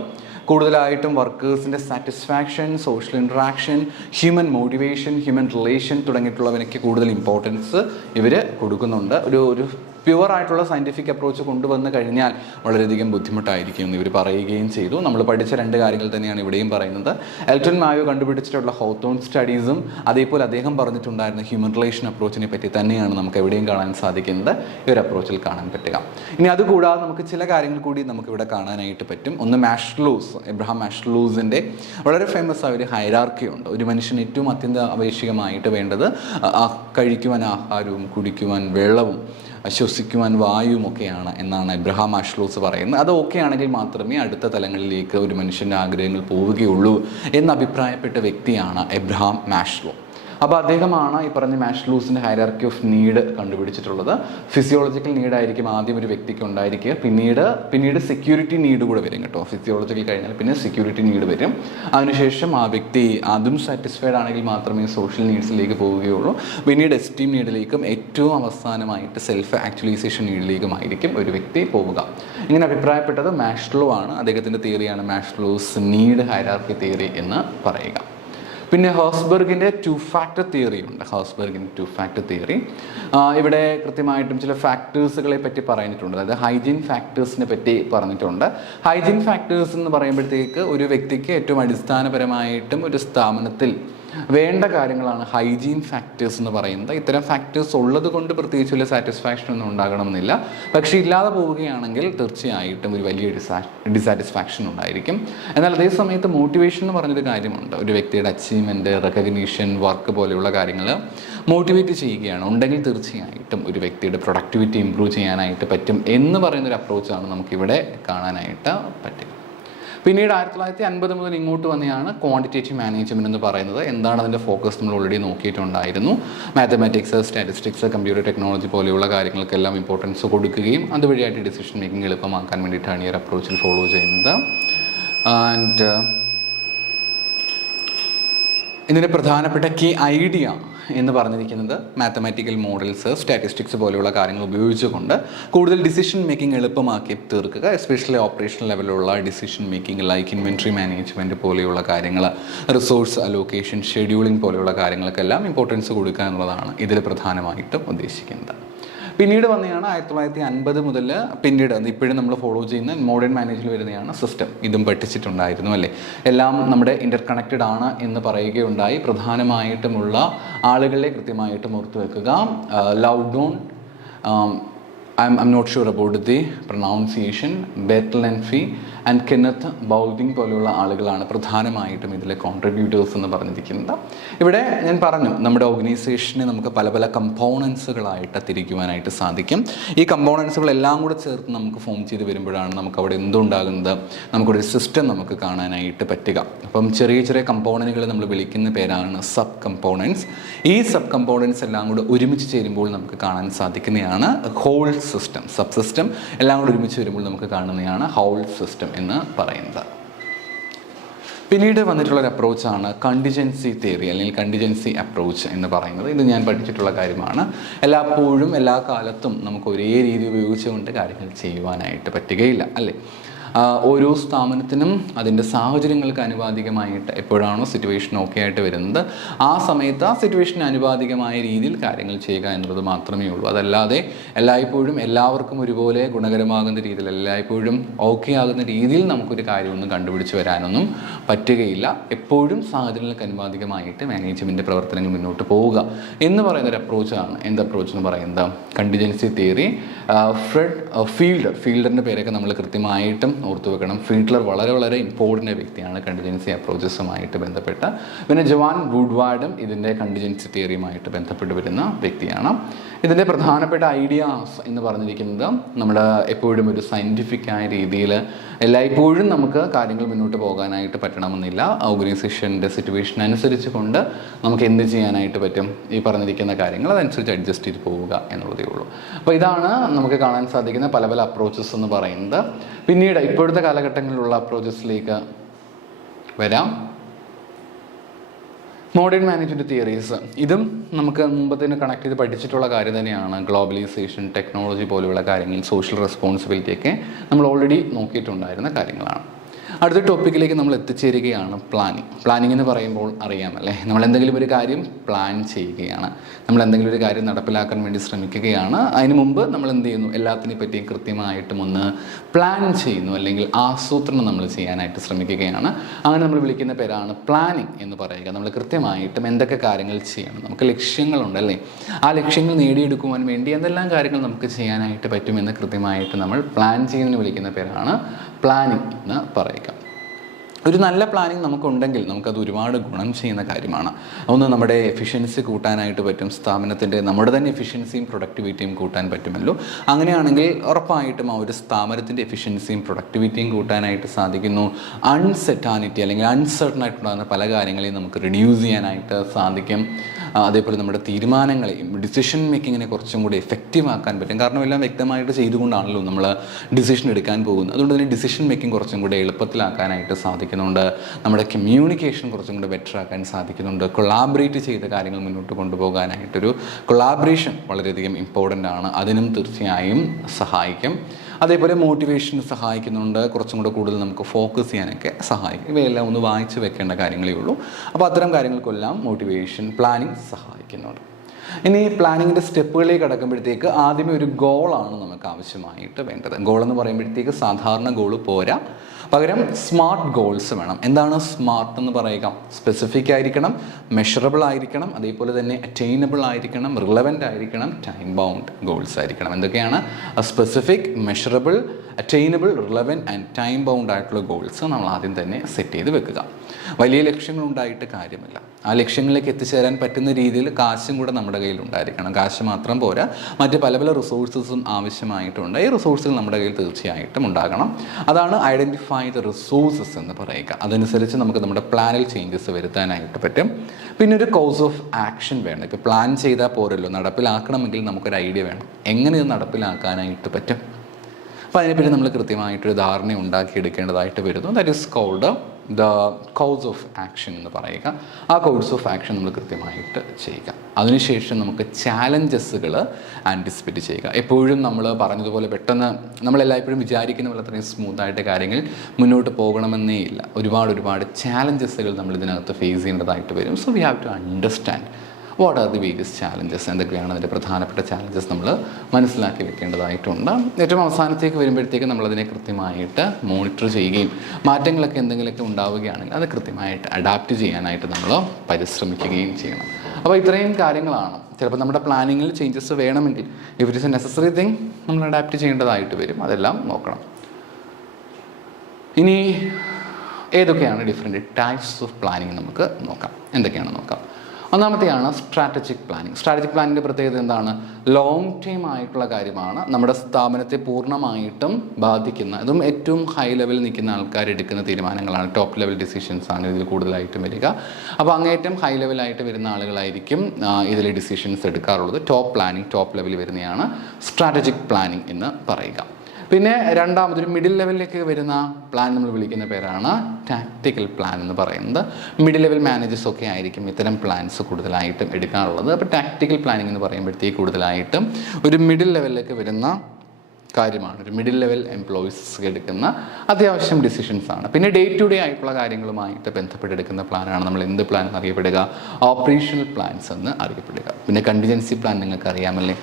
കൂടുതലായിട്ടും വർക്കേഴ്സിൻ്റെ satisfaction, social interaction, human motivation, human relation തുടങ്ങിയിട്ടുള്ളവനൊക്കെ കൂടുതൽ ഇമ്പോർട്ടൻസ് ഇവർ കൊടുക്കുന്നുണ്ട്. ഒരു പ്യുവറായിട്ടുള്ള സയൻറ്റിഫിക് അപ്രോച്ച് കൊണ്ടുവന്ന് കഴിഞ്ഞാൽ വളരെയധികം ബുദ്ധിമുട്ടായിരിക്കും എന്ന് ഇവർ പറയുകയും ചെയ്തു. നമ്മൾ പഠിച്ച 2 കാര്യങ്ങൾ തന്നെയാണ് ഇവിടെയും പറയുന്നത്. എൽട്ടൺ മായോ കണ്ടുപിടിച്ചിട്ടുള്ള ഹോത്തോൺ സ്റ്റഡീസും അതേപോലെ അദ്ദേഹം പറഞ്ഞിട്ടുണ്ടായിരുന്ന ഹ്യൂമൻ റിലേഷൻ അപ്രോച്ചിനെ പറ്റി തന്നെയാണ് നമുക്ക് എവിടെയും കാണാൻ സാധിക്കുന്നത്, ഈ ഒരു അപ്രോച്ചിൽ കാണാൻ പറ്റുക. ഇനി അതുകൂടാതെ നമുക്ക് ചില കാര്യങ്ങൾ കൂടി നമുക്കിവിടെ കാണാനായിട്ട് പറ്റും. ഒന്ന് മാഷ്ലൂസ്, എബ്രഹാം മാഷ്ലൂസിൻ്റെ വളരെ ഫേമസ് ആയ ഒരു ഹൈറാർക്കി ഉണ്ട്. ഒരു മനുഷ്യന് ഏറ്റവും അത്യന്താപേക്ഷികമായിട്ട് വേണ്ടത് കഴിക്കുവാൻ ആഹാരവും കുടിക്കുവാൻ വെള്ളവും ശ്വസിക്കുവാൻ വായുമൊക്കെയാണ് എന്നാണ് എബ്രഹാം മാഷ്ലോസ് പറയുന്നത്. അത് ഓക്കെ ആണെങ്കിൽ മാത്രമേ അടുത്ത തലങ്ങളിലേക്ക് ഒരു മനുഷ്യൻ്റെ ആഗ്രഹങ്ങൾ പോവുകയുള്ളൂ എന്ന് അഭിപ്രായപ്പെട്ട വ്യക്തിയാണ് എബ്രഹാം മാഷ്ലോ. അപ്പോൾ അദ്ദേഹമാണ് ഈ പറഞ്ഞ മാഷ്ലൂസിൻ്റെ ഹൈറാർക്കി ഓഫ് നീഡ് കണ്ടുപിടിച്ചിട്ടുള്ളത്. ഫിസിയോളജിക്കൽ നീഡായിരിക്കും ആദ്യം ഒരു വ്യക്തിക്ക് ഉണ്ടായിരിക്കുക, പിന്നീട് സെക്യൂരിറ്റി നീഡ് കൂടെ വരും കേട്ടോ. ഫിസിയോളജിക്കൽ കഴിഞ്ഞാൽ പിന്നെ സെക്യൂരിറ്റി നീഡ് വരും. അതിനുശേഷം ആ വ്യക്തി അതും സാറ്റിസ്ഫൈഡ് ആണെങ്കിൽ മാത്രമേ സോഷ്യൽ നീഡ്സിലേക്ക് പോവുകയുള്ളൂ. പിന്നീട് എസ്റ്റീം നീഡിലേക്കും ഏറ്റവും അവസാനമായിട്ട് സെൽഫ് ആക്ച്വലൈസേഷൻ നീഡിലേക്കുമായിരിക്കും ഒരു വ്യക്തി പോവുക. ഇങ്ങനെ അഭിപ്രായപ്പെട്ടത് മാഷ്ലോ ആണ്. അദ്ദേഹത്തിൻ്റെ തിയറിയാണ് മാഷ്ലോസ് നീഡ് ഹൈറാർക്കി തിയറി എന്ന് പറയുക. പിന്നെ ഹേഴ്സ്ബർഗിൻ്റെ 2 ഫാക്ടർ തിയറി ഉണ്ട്. ഹേഴ്സ്ബർഗിൻ്റെ 2 ഫാക്ടർ തിയറി ഇവിടെ കൃത്യമായിട്ടും ചില ഫാക്ടേഴ്സുകളെ പറ്റി പറഞ്ഞിട്ടുണ്ട്. അതായത് ഹൈജീൻ ഫാക്ടേഴ്സിനെ പറ്റി പറഞ്ഞിട്ടുണ്ട്. ഹൈജീൻ ഫാക്ടേഴ്സ് എന്ന് പറയുമ്പോഴത്തേക്ക് ഒരു വ്യക്തിക്ക് ഏറ്റവും അടിസ്ഥാനപരമായിട്ടും ഒരു സ്ഥാപനത്തിൽ വേണ്ട കാര്യങ്ങളാണ് ഹൈജീൻ ഫാക്ടേഴ്സ് എന്ന് പറയുന്നത്. ഇത്തരം ഫാക്ടേഴ്സ് ഉള്ളത് കൊണ്ട് പ്രത്യേകിച്ച് വലിയ സാറ്റിസ്ഫാക്ഷൻ ഒന്നും ഉണ്ടാകണമെന്നില്ല. പക്ഷേ ഇല്ലാതെ പോവുകയാണെങ്കിൽ തീർച്ചയായിട്ടും ഒരു വലിയ ഡിസാറ്റിസ്ഫാക്ഷൻ ഉണ്ടായിരിക്കും. എന്നാൽ അതേ സമയത്ത് മോട്ടിവേഷൻ എന്ന് പറഞ്ഞൊരു കാര്യമുണ്ട്. ഒരു വ്യക്തിയുടെ അച്ചീവ്മെൻറ്റ്, റെക്കഗ്നീഷൻ, വർക്ക് പോലെയുള്ള കാര്യങ്ങൾ മോട്ടിവേറ്റ് ചെയ്യുകയാണ് ഉണ്ടെങ്കിൽ തീർച്ചയായിട്ടും ഒരു വ്യക്തിയുടെ പ്രൊഡക്ടിവിറ്റി ഇമ്പ്രൂവ് ചെയ്യാനായിട്ട് പറ്റും എന്ന് പറയുന്നൊരു അപ്രോച്ചാണ് നമുക്കിവിടെ കാണാനായിട്ട് പറ്റുക. പിന്നീട് 1950 മുതൽ ഇങ്ങോട്ട് വന്നെയാണ് ക്വാണ്ടിറ്റേറ്റീവ് മാനേജ്മെൻറ്റ് എന്ന് പറയുന്നത്. എന്താണ് അതിൻ്റെ ഫോക്കസ് നമ്മൾ ഓൾറെഡി നോക്കിയിട്ടുണ്ടായിരുന്നു. മാത്തമാറ്റിക്സ്, സ്റ്റാറ്റിസ്റ്റിക്സ്, കമ്പ്യൂട്ടർ ടെക്നോളജി പോലെയുള്ള കാര്യങ്ങൾക്കെല്ലാം ഇമ്പോർട്ടൻസ് കൊടുക്കുകയും അതുവഴിയായിട്ട് ഡിസിഷൻ മേക്കിംഗ് എളുപ്പമാക്കാൻ വേണ്ടിയിട്ടാണ് ഈ ഒരു അപ്രോച്ചിൽ ഫോളോ ചെയ്യുന്നത്. ആൻഡ് ഇതിൻ്റെ പ്രധാനപ്പെട്ട കീ ഐഡിയ എന്ന് പറഞ്ഞിരിക്കുന്നത് മാത്തമാറ്റിക്കൽ മോഡൽസ്, സ്റ്റാറ്റിസ്റ്റിക്സ് പോലെയുള്ള കാര്യങ്ങൾ ഉപയോഗിച്ചുകൊണ്ട് കൂടുതൽ ഡിസിഷൻ മേക്കിംഗ് എളുപ്പമാക്കി തീർക്കുക. എസ്പെഷ്യലി ഓപ്പറേഷണൽ ലെവലിലുള്ള decision making like inventory management പോലെയുള്ള കാര്യങ്ങൾ, റിസോഴ്സ് അലോക്കേഷൻ, ഷെഡ്യൂളിംഗ് പോലെയുള്ള കാര്യങ്ങൾക്കെല്ലാം ഇമ്പോർട്ടൻസ് കൊടുക്കുക എന്നുള്ളതാണ് ഇതിൽ പ്രധാനമായിട്ടും ഉദ്ദേശിക്കുന്നത്. പിന്നീട് വന്നെയാണ് 1950 മുതൽ പിന്നീട് ഇപ്പോഴും നമ്മൾ ഫോളോ ചെയ്യുന്ന മോഡേൺ മാനേജ്മെൻറ്റിൽ വരുന്നതാണ് സിസ്റ്റം. ഇതും പഠിച്ചിട്ടുണ്ടായിരുന്നു അല്ലേ. എല്ലാം നമ്മുടെ ഇൻ്റർ കണക്റ്റഡ് ആണ് എന്ന് പറയുകയുണ്ടായി. പ്രധാനമായിട്ടുമുള്ള ആളുകളെ കൃത്യമായിട്ടും ഓർത്തു വെക്കുക. Loudon, I'm not sure about the pronunciation, Bertalanffy and Kenneth Boulding പോലെയുള്ള ആളുകളാണ് പ്രധാനമായിട്ടും ഇതിലെ കോൺട്രിബ്യൂട്ടേഴ്സ് എന്ന് പറഞ്ഞിരിക്കുന്നത്. ഇവിടെ ഞാൻ പറഞ്ഞു, നമ്മുടെ ഓർഗനൈസേഷനെ നമുക്ക് പല പല കമ്പോണൻസുകളായിട്ട് തിരിക്കുവാനായിട്ട് സാധിക്കും. ഈ കമ്പോണൻസുകളെല്ലാം കൂടെ ചേർത്ത് നമുക്ക് ഫോം ചെയ്ത് വരുമ്പോഴാണ് നമുക്ക് അവിടെ എന്തുണ്ടാകുന്നത്, നമുക്കൊരു സിസ്റ്റം നമുക്ക് കാണാനായിട്ട് പറ്റുക. അപ്പം ചെറിയ ചെറിയ കമ്പോണൻറ്റുകൾ നമ്മൾ വിളിക്കുന്ന പേരാണ് സബ് കമ്പോണൻസ്. ഈ സബ് കമ്പോണൻസ് എല്ലാം കൂടെ ഒരുമിച്ച് ചേരുമ്പോൾ നമുക്ക് കാണാൻ സാധിക്കുന്നതാണ് ഹോൾ സിസ്റ്റം. സബ് സിസ്റ്റം എല്ലാം കൂടെ ഒരുമിച്ച് വരുമ്പോൾ നമുക്ക് കാണുന്നതാണ് ഹോൾ സിസ്റ്റം എന്ന് പറയുന്നത്. പിന്നീട് വന്നിട്ടുള്ളൊരു അപ്രോച്ചാണ് കണ്ടിജൻസി തിയറി അല്ലെങ്കിൽ കണ്ടിജൻസി അപ്രോച്ച് എന്ന് പറയുന്നത്. ഇത് ഞാൻ പഠിച്ചിട്ടുള്ള കാര്യമാണ്. എല്ലായ്പ്പോഴും എല്ലാ കാലത്തും നമുക്ക് ഒരേ രീതി ഉപയോഗിച്ചുകൊണ്ട് കാര്യങ്ങൾ ചെയ്യുവാനായിട്ട് പറ്റുകയില്ല അല്ലേ. ഓരോ സ്ഥാപനത്തിനും അതിൻ്റെ സാഹചര്യങ്ങൾക്ക് അനുപാതികമായിട്ട് എപ്പോഴാണോ സിറ്റുവേഷൻ ഓക്കെ ആയിട്ട് വരുന്നത് ആ സമയത്ത് ആ സിറ്റുവേഷന് അനുപാതികമായ രീതിയിൽ കാര്യങ്ങൾ ചെയ്യുക എന്നുള്ളത് മാത്രമേ ഉള്ളൂ. അതല്ലാതെ എല്ലായ്പ്പോഴും എല്ലാവർക്കും ഒരുപോലെ ഗുണകരമാകുന്ന രീതിയിൽ, എല്ലായ്പ്പോഴും ഓക്കെ ആകുന്ന രീതിയിൽ നമുക്കൊരു കാര്യമൊന്നും കണ്ടുപിടിച്ച് വരാനൊന്നും പറ്റുകയില്ല. എപ്പോഴും സാഹചര്യങ്ങൾക്ക് അനുപാതികമായിട്ട് മാനേജ്മെൻറ്റ് പ്രവർത്തനങ്ങൾ മുന്നോട്ട് പോവുക എന്ന് പറയുന്നൊരു അപ്രോച്ചാണ്. എന്ത് അപ്രോച്ച് എന്ന് പറയുന്നത് കണ്ടിജൻസി തിയറി. ഫീൽഡറിൻ്റെ പേരൊക്കെ നമ്മൾ കൃത്യമായിട്ടും ഓർത്തു വെക്കണം. ഫീൽഡർ വളരെ വളരെ ഇമ്പോർട്ടൻ്റ് വ്യക്തിയാണ് കണ്ടിജൻസി അപ്രോച്ചസുമായിട്ട് ബന്ധപ്പെട്ട. പിന്നെ ജോൺ വുഡ്വാർഡും ഇതിൻ്റെ കണ്ടിജൻസി തിയറിയുമായിട്ട് ബന്ധപ്പെട്ട് വരുന്ന വ്യക്തിയാണ്. ഇതിൻ്റെ പ്രധാനപ്പെട്ട ഐഡിയാസ് എന്ന് പറഞ്ഞിരിക്കുന്നത് നമ്മൾ എപ്പോഴും ഒരു സയൻറ്റിഫിക്കായ രീതിയിൽ എല്ലായ്പ്പോഴും നമുക്ക് കാര്യങ്ങൾ മുന്നോട്ട് പോകാനായിട്ട് പറ്റണമെന്നില്ല. ഓർഗനൈസേഷൻ്റെ സിറ്റുവേഷൻ അനുസരിച്ച് കൊണ്ട് നമുക്ക് എന്ത് ചെയ്യാനായിട്ട് പറ്റും, ഈ പറഞ്ഞിരിക്കുന്ന കാര്യങ്ങൾ അതനുസരിച്ച് അഡ്ജസ്റ്റ് ചെയ്ത് പോവുക എന്നുള്ളതേ ഉള്ളൂ. അപ്പോൾ ഇതാണ് നമുക്ക് കാണാൻ സാധിക്കുന്ന പല പല അപ്രോച്ചസ് എന്ന് പറയുന്നത്. പിന്നീട് ഇപ്പോഴത്തെ കാലഘട്ടങ്ങളിലുള്ള അപ്രോച്ചസിലേക്ക് വരാം. മോഡേൺ മാനേജ്മെൻറ്റ് തിയറീസ്, ഇതും നമുക്ക് മുമ്പത്തേന് കണക്ട് ചെയ്ത് പഠിച്ചിട്ടുള്ള കാര്യം തന്നെയാണ്. ഗ്ലോബലൈസേഷൻ, ടെക്നോളജി പോലെയുള്ള കാര്യങ്ങൾ, സോഷ്യൽ റെസ്പോൺസിബിലിറ്റിയൊക്കെ നമ്മൾ ഓൾറെഡി നോക്കിയിട്ടുണ്ടായിരുന്ന കാര്യങ്ങളാണ്. അടുത്ത ടോപ്പിക്കിലേക്ക് നമ്മൾ എത്തിച്ചേരുകയാണ് പ്ലാനിങ് എന്ന് പറയുമ്പോൾ അറിയാമല്ലേ, നമ്മൾ എന്തെങ്കിലും ഒരു കാര്യം പ്ലാൻ ചെയ്യുകയാണ്, നമ്മൾ എന്തെങ്കിലും ഒരു കാര്യം നടപ്പിലാക്കാൻ വേണ്ടി ശ്രമിക്കുകയാണ്. അതിന് മുമ്പ് നമ്മൾ എന്ത് ചെയ്യുന്നു, എല്ലാത്തിനെ പറ്റിയും കൃത്യമായിട്ടും ഒന്ന് പ്ലാൻ ചെയ്യുന്നു, അല്ലെങ്കിൽ ആസൂത്രണം നമ്മൾ ചെയ്യാനായിട്ട് ശ്രമിക്കുകയാണ്. അങ്ങനെ നമ്മൾ വിളിക്കുന്ന പേരാണ് പ്ലാനിങ് എന്ന് പറയുക. നമ്മൾ കൃത്യമായിട്ടും എന്തൊക്കെ കാര്യങ്ങൾ ചെയ്യണം, നമുക്ക് ലക്ഷ്യങ്ങളുണ്ടല്ലേ, ആ ലക്ഷ്യങ്ങൾ നേടിയെടുക്കുവാൻ വേണ്ടി എന്തെല്ലാം കാര്യങ്ങൾ നമുക്ക് ചെയ്യാനായിട്ട് പറ്റുമെന്ന് കൃത്യമായിട്ട് നമ്മൾ പ്ലാൻ ചെയ്യുന്നതിന് വിളിക്കുന്ന പേരാണ് പ്ലാനിങ് എന്ന് പറയുക. ഒരു നല്ല പ്ലാനിങ് നമുക്കുണ്ടെങ്കിൽ നമുക്കത് ഒരുപാട് ഗുണം ചെയ്യുന്ന കാര്യമാണ്. ഒന്ന്, നമ്മുടെ എഫിഷ്യൻസി കൂട്ടാനായിട്ട് പറ്റും. സ്ഥാപനത്തിൻ്റെ നമ്മുടെ തന്നെ എഫിഷ്യൻസിയും പ്രൊഡക്ടിവിറ്റിയും കൂട്ടാൻ പറ്റുമല്ലോ. അങ്ങനെയാണെങ്കിൽ ഉറപ്പായിട്ടും ആ ഒരു സ്ഥാപനത്തിൻ്റെ എഫിഷ്യൻസിയും പ്രൊഡക്ടിവിറ്റിയും കൂട്ടാനായിട്ട് സാധിക്കുന്നു. അൺസെർട്ടാനിറ്റി അല്ലെങ്കിൽ അൺസെർട്ടൺ ആയിട്ടുണ്ടാകുന്ന പല കാര്യങ്ങളെയും നമുക്ക് റിഡ്യൂസ് ചെയ്യാനായിട്ട് സാധിക്കും. അതേപോലെ നമ്മുടെ തീരുമാനങ്ങളെയും ഡിസിഷൻ മേക്കിങ്ങിനെ കുറച്ചും കൂടി എഫക്റ്റീവ് ആക്കാൻ പറ്റും. കാരണം എല്ലാം വ്യക്തമായിട്ട് ചെയ്തുകൊണ്ടാണല്ലോ നമ്മൾ ഡിസിഷൻ എടുക്കാൻ പോകുന്നത്. അതുകൊണ്ട് തന്നെ ഡിസിഷൻ മേക്കിംഗ് കുറച്ചും കൂടി എളുപ്പത്തിലാക്കാനായിട്ട് സാധിക്കുന്നുണ്ട്. നമ്മുടെ കമ്മ്യൂണിക്കേഷൻ കുറച്ചും കൂടി ബെറ്റർ ആക്കാൻ സാധിക്കുന്നുണ്ട്. കൊളാബറേറ്റ് ചെയ്ത കാര്യങ്ങൾ മുന്നോട്ട് കൊണ്ടുപോകാനായിട്ടൊരു കൊളാബറേഷൻ വളരെയധികം ഇമ്പോർട്ടൻ്റ് ആണ്. അതിനും തീർച്ചയായും സഹായിക്കും. അതേപോലെ മോട്ടിവേഷന് സഹായിക്കുന്നുണ്ട്, കുറച്ചും കൂടെ കൂടുതൽ നമുക്ക് ഫോക്കസ് ചെയ്യാനൊക്കെ സഹായിക്കും. ഇവയെല്ലാം ഒന്ന് വായിച്ച് വെക്കേണ്ട കാര്യങ്ങളേ ഉള്ളൂ. അപ്പോൾ അത്തരം കാര്യങ്ങൾക്കെല്ലാം മോട്ടിവേഷൻ പ്ലാനിങ് സഹായിക്കുന്നുണ്ട്. ഇനി പ്ലാനിങ്ങിൻ്റെ സ്റ്റെപ്പുകളിലേക്ക് കടക്കുമ്പോഴത്തേക്ക് ആദ്യമേ ഒരു ഗോളാണ് നമുക്ക് ആവശ്യമായിട്ട് വേണ്ടത്. ഗോൾ എന്ന് പറയുമ്പോഴത്തേക്ക് സാധാരണ ഗോൾ പോരാ, പകരം സ്മാർട്ട് ഗോൾസ് വേണം. എന്താണ് സ്മാർട്ട് എന്ന് പറയുക? സ്പെസിഫിക് ആയിരിക്കണം, മെഷറബിൾ ആയിരിക്കണം, അതേപോലെ തന്നെ അറ്റൈനബിൾ ആയിരിക്കണം, റിലവൻ്റ് ആയിരിക്കണം, ടൈം ബൗണ്ട് ഗോൾസ് ആയിരിക്കണം. എന്തൊക്കെയാണ്? Specific, measurable, attainable, relevant and time bound ആയിട്ടുള്ള ഗോൾസ് നമ്മൾ ആദ്യം തന്നെ സെറ്റ് ചെയ്ത് വെക്കുക. വലിയ ലക്ഷ്യങ്ങളുണ്ടായിട്ട് കാര്യമില്ല. ആ ലക്ഷ്യങ്ങളിലേക്ക് എത്തിച്ചേരാൻ പറ്റുന്ന രീതിയിൽ കാശും കൂടെ നമ്മുടെ കയ്യിൽ ഉണ്ടായിരിക്കണം. കാശ് മാത്രം പോരാ, മറ്റ് പല പല റിസോഴ്സസും ആവശ്യമായിട്ടുണ്ട്. ഈ റിസോഴ്സുകൾ നമ്മുടെ കയ്യിൽ തീർച്ചയായിട്ടും ഉണ്ടാകണം. അതാണ് ഐഡൻറ്റിഫൈ ദ റിസോഴ്സസ് എന്ന് പറയുക. അതനുസരിച്ച് നമുക്ക് നമ്മുടെ പ്ലാനിൽ ചേഞ്ചസ് വരുത്താനായിട്ട് പറ്റും. പിന്നെ ഒരു കോഴ്സ് ഓഫ് ആക്ഷൻ വേണം. ഇപ്പോൾ പ്ലാൻ ചെയ്താൽ പോരല്ലോ, നടപ്പിലാക്കണമെങ്കിൽ നമുക്കൊരു ഐഡിയ വേണം. എങ്ങനെ ഇത് നടപ്പിലാക്കാനായിട്ട് പറ്റും? അപ്പോൾ അതിനെപ്പറ്റി നമ്മൾ കൃത്യമായിട്ടൊരു ധാരണ ഉണ്ടാക്കിയെടുക്കേണ്ടതായിട്ട് വരുന്നു. That is called the course of action എന്ന് പറയുക. ആ കോഴ്സ് ഓഫ് ആക്ഷൻ നമ്മൾ കൃത്യമായിട്ട് ചെയ്യുക. അതിനുശേഷം നമുക്ക് ചാലഞ്ചസുകൾ ആൻറ്റിസിപ്പേറ്റ് ചെയ്യുക. എപ്പോഴും നമ്മൾ പറഞ്ഞതുപോലെ പെട്ടെന്ന് നമ്മളെല്ലായ്പ്പോഴും വിചാരിക്കുന്ന പോലെ അത്രയും സ്മൂത്തായിട്ട് കാര്യങ്ങൾ മുന്നോട്ട് പോകണമെന്നേ ഇല്ല. ഒരുപാട് ചാലഞ്ചസുകൾ നമ്മൾ ഇതിനകത്ത് ഫേസ് ചെയ്യേണ്ടതായിട്ട് വരും. So we have to understand what are the various challenges, എന്തൊക്കെയാണ് അതിൻ്റെ പ്രധാനപ്പെട്ട ചാലഞ്ചസ് നമ്മൾ മനസ്സിലാക്കി വെക്കേണ്ടതായിട്ടുണ്ട്. ഏറ്റവും അവസാനത്തേക്ക് വരുമ്പോഴത്തേക്ക് നമ്മളതിനെ കൃത്യമായിട്ട് മോണിറ്റർ ചെയ്യുകയും മാറ്റങ്ങളൊക്കെ എന്തെങ്കിലുമൊക്കെ ഉണ്ടാവുകയാണെങ്കിൽ അത് കൃത്യമായിട്ട് അഡാപ്റ്റ് ചെയ്യാനായിട്ട് നമ്മൾ പരിശ്രമിക്കുകയും ചെയ്യണം. അപ്പോൾ ഇത്രയും കാര്യങ്ങളാണ്. ചിലപ്പോൾ നമ്മുടെ പ്ലാനിങ്ങിൽ ചേഞ്ചസ് വേണമെങ്കിൽ if it is A necessary thing നമ്മൾ അഡാപ്റ്റ് ചെയ്യേണ്ടതായിട്ട് വരും. അതെല്ലാം നോക്കണം. ഇനി ഏതൊക്കെയാണ് ഡിഫറെൻറ്റ് ടൈപ്സ് ഓഫ് പ്ലാനിങ് നമുക്ക് നോക്കാം. എന്തൊക്കെയാണ് നോക്കാം. ഒന്നാമത്തെയാണ് സ്ട്രാറ്റജിക് പ്ലാനിങ്. സ്ട്രാറ്റജിക് പ്ലാനിൻ്റെ പ്രത്യേകത എന്താണ്? ലോങ് ടൈം ആയിട്ടുള്ള കാര്യമാണ്. നമ്മുടെ സ്ഥാപനത്തെ പൂർണ്ണമായിട്ടും ബാധിക്കുന്ന, അതും ഏറ്റവും ഹൈ ലെവലിൽ നിൽക്കുന്ന ആൾക്കാർ എടുക്കുന്ന തീരുമാനങ്ങളാണ്. ടോപ്പ് ലെവൽ ഡിസിഷൻസ് ആണ് ഇതിൽ കൂടുതലായിട്ടും വരിക. അപ്പോൾ അങ്ങേറ്റം ഹൈ ലെവലായിട്ട് വരുന്ന ആളുകളായിരിക്കും ഇതിൽ ഡിസിഷൻസ് എടുക്കാറുള്ളത്. ടോപ്പ് ലെവലിൽ വരുന്നതാണ് സ്ട്രാറ്റജിക് പ്ലാനിങ് എന്ന് പറയുക. പിന്നെ രണ്ടാമതൊരു മിഡിൽ ലെവലിലേക്ക് വരുന്ന പ്ലാൻ നമ്മൾ വിളിക്കുന്ന പേരാണ് ടാക്റ്റിക്കൽ പ്ലാൻ എന്ന് പറയുന്നത്. മിഡിൽ ലെവൽ മാനേജേഴ്സൊക്കെ ആയിരിക്കും ഇത്തരം പ്ലാൻസ് കൂടുതലായിട്ടും എടുക്കാറുള്ളത്. അപ്പോൾ ടാക്റ്റിക്കൽ പ്ലാനിങ് എന്ന് പറയുമ്പോഴത്തേക്ക് കൂടുതലായിട്ടും ഒരു മിഡിൽ ലെവലിലേക്ക് വരുന്ന കാര്യമാണ്. ഒരു മിഡിൽ ലെവൽ എംപ്ലോയീസ് എടുക്കുന്ന അത്യാവശ്യം ഡിസിഷൻസ് ആണ്. പിന്നെ ഡേ ടു ഡേ ആയിട്ടുള്ള കാര്യങ്ങളുമായിട്ട് ബന്ധപ്പെട്ടെടുക്കുന്ന പ്ലാനാണ് നമ്മൾ എന്ത് പ്ലാൻ എന്ന് അറിയപ്പെടുക? ഓപ്പറേഷണൽ പ്ലാൻസ് എന്ന് അറിയപ്പെടുക. പിന്നെ കണ്ടിജൻസി പ്ലാൻ നിങ്ങൾക്ക് അറിയാമല്ലേ?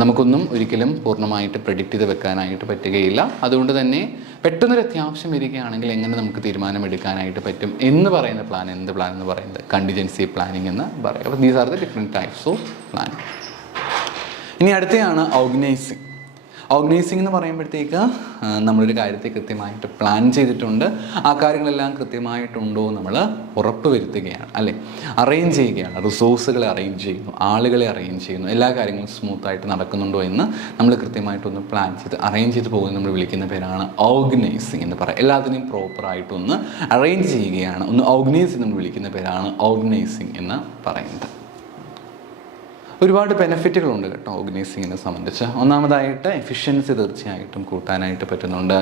നമുക്കൊന്നും ഒരിക്കലും പൂർണ്ണമായിട്ട് പ്രെഡിക്റ്റ് ചെയ്ത് വെക്കാനായിട്ട് പറ്റുകയില്ല. അതുകൊണ്ട് തന്നെ പെട്ടെന്നൊരു അത്യാവശ്യം വരികയാണെങ്കിൽ എങ്ങനെ നമുക്ക് തീരുമാനമെടുക്കാനായിട്ട് പറ്റും എന്ന് പറയുന്ന പ്ലാൻ, എന്ത് പ്ലാൻ എന്ന് പറയുന്നത് കണ്ടിജൻസി പ്ലാനിങ് എന്ന് പറയും. അപ്പോൾ these are the different types of plan. ഇനി അടുത്തയാണ് ഓർഗനൈസിങ്. ഓർഗനൈസിങ് എന്ന് പറയുമ്പോഴത്തേക്ക് നമ്മളൊരു കാര്യത്തെ കൃത്യമായിട്ട് പ്ലാൻ ചെയ്തിട്ടുണ്ട്, ആ കാര്യങ്ങളെല്ലാം കൃത്യമായിട്ടുണ്ടോ നമ്മൾ ഉറപ്പ് വരുത്തുകയാണ്, അല്ലേ? അറേഞ്ച് ചെയ്യുകയാണ്, റിസോഴ്സുകളെ അറേഞ്ച് ചെയ്യുന്നു, ആളുകളെ അറേഞ്ച് ചെയ്യുന്നു, എല്ലാ കാര്യങ്ങളും സ്മൂത്തായിട്ട് നടക്കുന്നുണ്ടോ എന്ന് നമ്മൾ കൃത്യമായിട്ടൊന്ന് പ്ലാൻ ചെയ്ത് അറേഞ്ച് ചെയ്ത് പോകുന്നത് നമ്മൾ വിളിക്കുന്ന പേരാണ് ഓർഗനൈസിങ് എന്ന് പറയുക. എല്ലാത്തിനെയും പ്രോപ്പറായിട്ടൊന്ന് അറേഞ്ച് ചെയ്യുകയാണ്, ഒന്ന് ഓർഗനൈസ് നമ്മൾ വിളിക്കുന്ന പേരാണ് ഓർഗനൈസിങ് എന്ന് പറയുന്നത്. ഒരുപാട് ബെനിഫിറ്റുകളുണ്ട് കേട്ടോ ഓർഗനൈസിങ്ങിനെ സംബന്ധിച്ച്. ഒന്നാമതായിട്ട് എഫിഷ്യൻസി തീർച്ചയായിട്ടും കൂട്ടാനായിട്ട് പറ്റുന്നുണ്ട്.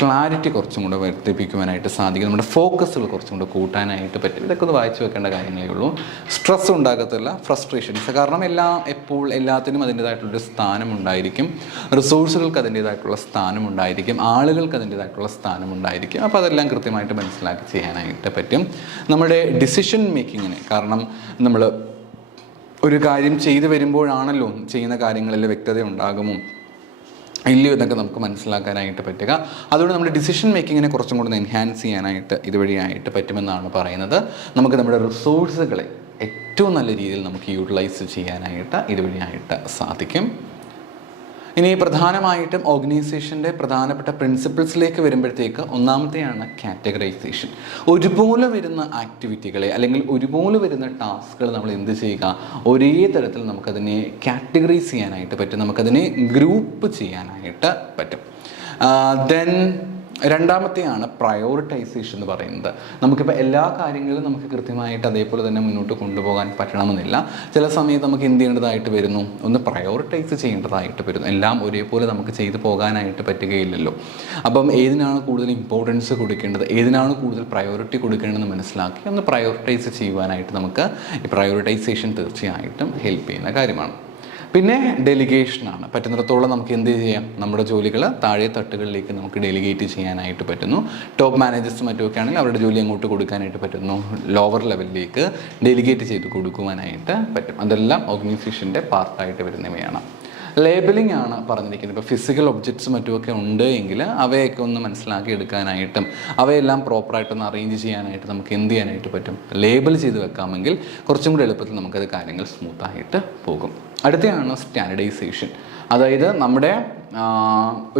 ക്ലാരിറ്റി കുറച്ചും കൂടെ വർദ്ധിപ്പിക്കുവാനായിട്ട് സാധിക്കും. നമ്മുടെ ഫോക്കസുകൾ കുറച്ചും കൂടെ കൂട്ടാനായിട്ട് പറ്റും. ഇതൊക്കെ ഒന്ന് വായിച്ചു വെക്കേണ്ട കാര്യങ്ങളേ ഉള്ളൂ. സ്ട്രെസ് ഉണ്ടാകത്തില്ല, ഫ്രസ്ട്രേഷൻസ്. കാരണം എല്ലാത്തിനും അതിൻ്റേതായിട്ടുള്ളൊരു സ്ഥാനമുണ്ടായിരിക്കും. റിസോഴ്സുകൾക്ക് അതിൻ്റേതായിട്ടുള്ള സ്ഥാനമുണ്ടായിരിക്കും, ആളുകൾക്ക് അതിൻ്റേതായിട്ടുള്ള സ്ഥാനമുണ്ടായിരിക്കും. അപ്പോൾ അതെല്ലാം കൃത്യമായിട്ട് മനസ്സിലാക്കി ചെയ്യാനായിട്ട് പറ്റും. നമ്മുടെ ഡിസിഷൻ മേക്കിങ്ങിന്, കാരണം നമ്മൾ ഒരു കാര്യം ചെയ്തു വരുമ്പോഴാണല്ലോ ചെയ്യുന്ന കാര്യങ്ങളിൽ വ്യക്തത ഉണ്ടാകുമോ ഇല്ലയോ എന്നൊക്കെ നമുക്ക് മനസ്സിലാക്കാനായിട്ട് പറ്റുക. അതുകൊണ്ട് നമ്മുടെ ഡിസിഷൻ മേക്കിങ്ങിനെ കുറച്ചും കൂടി എൻഹാൻസ് ചെയ്യാനായിട്ട് ഇതുവഴിയായിട്ട് പറ്റുമെന്നാണ് പറയുന്നത്. നമുക്ക് നമ്മുടെ റിസോഴ്സുകളെ ഏറ്റവും നല്ല രീതിയിൽ നമുക്ക് യൂട്ടിലൈസ് ചെയ്യാനായിട്ട് ഇതുവഴിയായിട്ട് സാധിക്കും. ഇനി പ്രധാനമായിട്ടും ഓർഗനൈസേഷൻ്റെ പ്രധാനപ്പെട്ട പ്രിൻസിപ്പിൾസിലേക്ക് വരുമ്പോഴത്തേക്ക് ഒന്നാമത്തെയാണ് കാറ്റഗറൈസേഷൻ. ഒരുപോലെ വരുന്ന ആക്ടിവിറ്റികളെ അല്ലെങ്കിൽ ഒരുപോലെ വരുന്ന ടാസ്കുകൾ നമ്മൾ എന്ത് ചെയ്യുക? ഒരേ തരത്തിൽ നമുക്കതിനെ കാറ്റഗറൈസ് ചെയ്യാനായിട്ട് പറ്റും, നമുക്കതിനെ ഗ്രൂപ്പ് ചെയ്യാനായിട്ട് പറ്റും. ദെൻ രണ്ടാമത്തെയാണ് പ്രയോറിറ്റൈസേഷൻ എന്ന് പറയുന്നത്. നമുക്കിപ്പോൾ എല്ലാ കാര്യങ്ങളും നമുക്ക് കൃത്യമായിട്ട് അതേപോലെ തന്നെ മുന്നോട്ട് കൊണ്ടുപോകാൻ പറ്റണമെന്നില്ല. ചില സമയത്ത് നമുക്ക് എന്ത് ചെയ്യേണ്ടതായിട്ട് വരുന്നു? ഒന്ന് പ്രയോറിറ്റൈസ് ചെയ്യേണ്ടതായിട്ട് വരുന്നു. എല്ലാം ഒരേപോലെ നമുക്ക് ചെയ്തു പോകാനായിട്ട് പറ്റുകയില്ലല്ലോ. അപ്പം ഏതിനാണ് കൂടുതൽ ഇമ്പോർട്ടൻസ് കൊടുക്കേണ്ടത്, ഏതിനാണ് കൂടുതൽ പ്രയോറിറ്റി കൊടുക്കേണ്ടതെന്ന് മനസ്സിലാക്കി ഒന്ന് പ്രയോറിറ്റൈസ് ചെയ്യുവാനായിട്ട് നമുക്ക് ഈ പ്രയോറിറ്റൈസേഷൻ തീർച്ചയായിട്ടും ഹെൽപ്പ് ചെയ്യുന്ന കാര്യമാണ്. പിന്നെ ഡെലിഗേഷനാണ്. പറ്റുന്നിടത്തോളം നമുക്ക് എന്ത് ചെയ്യാം, നമ്മുടെ ജോലികൾ താഴെ തട്ടുകളിലേക്ക് നമുക്ക് ഡെലിഗേറ്റ് ചെയ്യാനായിട്ട് പറ്റുന്നു. ടോപ്പ് മാനേജേഴ്സും മറ്റുമൊക്കെ ആണെങ്കിൽ അവരുടെ ജോലി അങ്ങോട്ട് കൊടുക്കാനായിട്ട് പറ്റുന്നു, ലോവർ ലെവലിലേക്ക് ഡെലിഗേറ്റ് ചെയ്ത് കൊടുക്കുവാനായിട്ട് പറ്റും. അതെല്ലാം ഓർഗനൈസേഷൻ്റെ പാർട്ടായിട്ട് വരുന്നവയാണ്. ലേബലിംഗ് ആണ് പറഞ്ഞിരിക്കുന്നത്. ഇപ്പോൾ ഫിസിക്കൽ ഒബ്ജക്ട്സ് മറ്റുമൊക്കെ ഉണ്ട് എങ്കിൽ അവയൊക്കെ ഒന്ന് മനസ്സിലാക്കി എടുക്കാനായിട്ടും അവയെല്ലാം പ്രോപ്പറായിട്ടൊന്ന് അറേഞ്ച് ചെയ്യാനായിട്ട് നമുക്ക് എന്ത് ചെയ്യാനായിട്ട് പറ്റും, ലേബൽ ചെയ്ത് വെക്കാമെങ്കിൽ കുറച്ചും കൂടി എളുപ്പത്തിൽ നമുക്കത് കാര്യങ്ങൾ സ്മൂത്തായിട്ട് പോകും. അടുത്തയാണ് സ്റ്റാൻഡർഡൈസേഷൻ. അതായത് നമ്മുടെ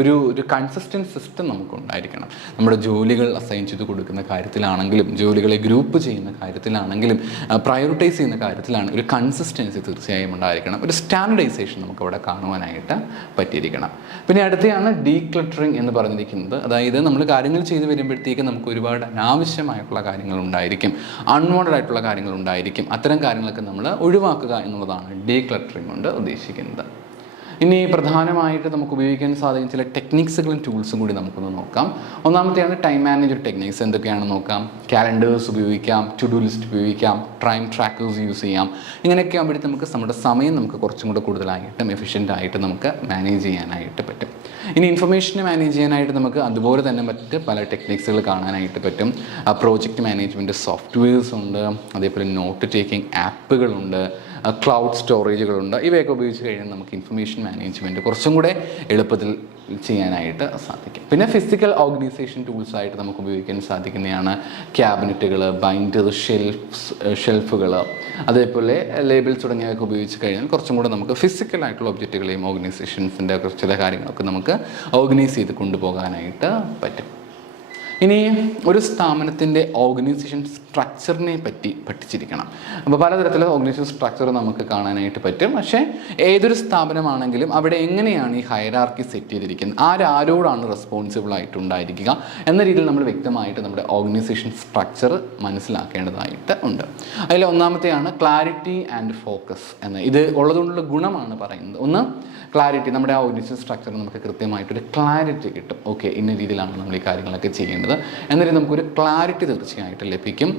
ഒരു കൺസിസ്റ്റൻറ്റ് സിസ്റ്റം നമുക്കുണ്ടായിരിക്കണം. നമ്മുടെ ജോലികൾ അസൈൻ ചെയ്ത് കൊടുക്കുന്ന കാര്യത്തിലാണെങ്കിലും ജോലികളെ ഗ്രൂപ്പ് ചെയ്യുന്ന കാര്യത്തിലാണെങ്കിലും പ്രയോറിറ്റൈസ് ചെയ്യുന്ന കാര്യത്തിലാണ് ഒരു കൺസിസ്റ്റൻസി തീർച്ചയായും ഉണ്ടായിരിക്കണം. ഒരു സ്റ്റാൻഡർഡൈസേഷൻ നമുക്കവിടെ കാണുവാനായിട്ട് പറ്റിയിരിക്കണം. പിന്നെ അടുത്തയാണ് ഡീക്ലട്ടറിങ് എന്ന് പറഞ്ഞിരിക്കുന്നത്. അതായത് നമ്മൾ കാര്യങ്ങൾ ചെയ്ത് വരുമ്പോഴത്തേക്ക് നമുക്ക് ഒരുപാട് അനാവശ്യമായിട്ടുള്ള കാര്യങ്ങൾ ഉണ്ടായിരിക്കും, അൺവാണ്ടഡ് ആയിട്ടുള്ള കാര്യങ്ങൾ ഉണ്ടായിരിക്കും. അത്തരം കാര്യങ്ങളൊക്കെ നമ്മൾ ഒഴിവാക്കുക എന്നുള്ളതാണ് ഡീക്ലട്ടറിങ് കൊണ്ട് ഉദ്ദേശിക്കുന്നത്. ഇനി പ്രധാനമായിട്ട് നമുക്ക് ഉപയോഗിക്കാൻ സാധിക്കുന്ന ചില ടെക്നിക്സുകളും ടൂൾസും കൂടി നമുക്കൊന്ന് നോക്കാം. ഒന്നാമത്തെയാണ് ടൈം മാനേജ്മെൻറ്റ് ടെക്നിക്സ്. എന്തൊക്കെയാണെന്ന് നോക്കാം. കാലണ്ടേഴ്സ് ഉപയോഗിക്കാം, ടു ഡു ലിസ്റ്റ് ഉപയോഗിക്കാം, ടൈം ട്രാക്കേഴ്സ് യൂസ് ചെയ്യാം. ഇങ്ങനെയൊക്കെ ആകുമ്പോഴത്തേക്ക് നമുക്ക് നമ്മുടെ സമയം നമുക്ക് കുറച്ചും കൂടെ കൂടുതലായിട്ടും എഫിഷ്യൻ്റായിട്ട് നമുക്ക് മാനേജ് ചെയ്യാനായിട്ട് പറ്റും. ഇനി ഇൻഫർമേഷനെ മാനേജ് ചെയ്യാനായിട്ട് നമുക്ക് അതുപോലെ തന്നെ മറ്റ് പല ടെക്നിക്സുകൾ കാണാനായിട്ട് പറ്റും. പ്രോജക്റ്റ് മാനേജ്മെൻറ്റ് സോഫ്റ്റ്വെയർസ് ഉണ്ട്, അതേപോലെ നോട്ട് ടേക്കിംഗ് ആപ്പുകളുണ്ട്, ക്ലൗഡ് സ്റ്റോറേജുകളുണ്ട്. ഇവയൊക്കെ ഉപയോഗിച്ച് കഴിഞ്ഞാൽ നമുക്ക് ഇൻഫർമേഷൻ മാനേജ്മെൻറ്റ് കുറച്ചും കൂടെ എളുപ്പത്തിൽ ചെയ്യാനായിട്ട് സാധിക്കും. പിന്നെ ഫിസിക്കൽ ഓർഗനൈസേഷൻ ടൂൾസായിട്ട് നമുക്ക് ഉപയോഗിക്കാൻ സാധിക്കുന്നതാണ് ക്യാബിനറ്റുകൾ, ബൈൻഡർ, ഷെൽഫുകൾ, അതേപോലെ ലേബിൾസ് തുടങ്ങിയവയൊക്കെ ഉപയോഗിച്ച് കഴിഞ്ഞാൽ കുറച്ചും കൂടെ നമുക്ക് ഫിസിക്കലായിട്ടുള്ള ഒബ്ജക്റ്റുകളെയും ഓർഗനൈസേഷൻസിൻ്റെ ചില കാര്യങ്ങളൊക്കെ നമുക്ക് ഓർഗനൈസ് ചെയ്ത് കൊണ്ടുപോകാനായിട്ട് പറ്റും. ഇനി ഒരു സ്ഥാപനത്തിൻ്റെ ഓർഗനൈസേഷൻ സ്ട്രക്ചറിനെ പറ്റി പഠിച്ചിരിക്കണം. അപ്പോൾ പലതരത്തിലുള്ള ഓർഗനൈസേഷൻ സ്ട്രക്ചർ നമുക്ക് കാണാനായിട്ട് പറ്റും. പക്ഷേ ഏതൊരു സ്ഥാപനമാണെങ്കിലും അവിടെ എങ്ങനെയാണ് ഈ ഹയറാർക്കി സെറ്റ് ചെയ്തിരിക്കുന്നത്, ആരോടാണ് റെസ്പോൺസിബിൾ ആയിട്ടുണ്ടായിരിക്കുക എന്ന രീതിയിൽ നമ്മൾ വ്യക്തമായിട്ട് നമ്മുടെ ഓർഗനൈസേഷൻ സ്ട്രക്ചർ മനസ്സിലാക്കേണ്ടതായിട്ട് ഉണ്ട്. അതിൽ ഒന്നാമത്തെയാണ് ക്ലാരിറ്റി ആൻഡ് ഫോക്കസ് എന്ന്. ഇത് ഉള്ളതുകൊണ്ടുള്ള ഗുണമാണ് പറയുന്നത്. ഒന്ന്, ക്ലാരിറ്റി. നമ്മുടെ ആ ഓർഗനൈസേഷൻ സ്ട്രക്ചർ നമുക്ക് കൃത്യമായിട്ടൊരു ക്ലാരിറ്റി കിട്ടും. ഓക്കെ, ഇന്ന രീതിയിലാണ് നമ്മൾ ഈ കാര്യങ്ങളൊക്കെ ചെയ്യേണ്ടത് എന്നൊരു നമുക്കൊരു ക്ലാരിറ്റി തീർച്ചയായിട്ടും ലഭിക്കും.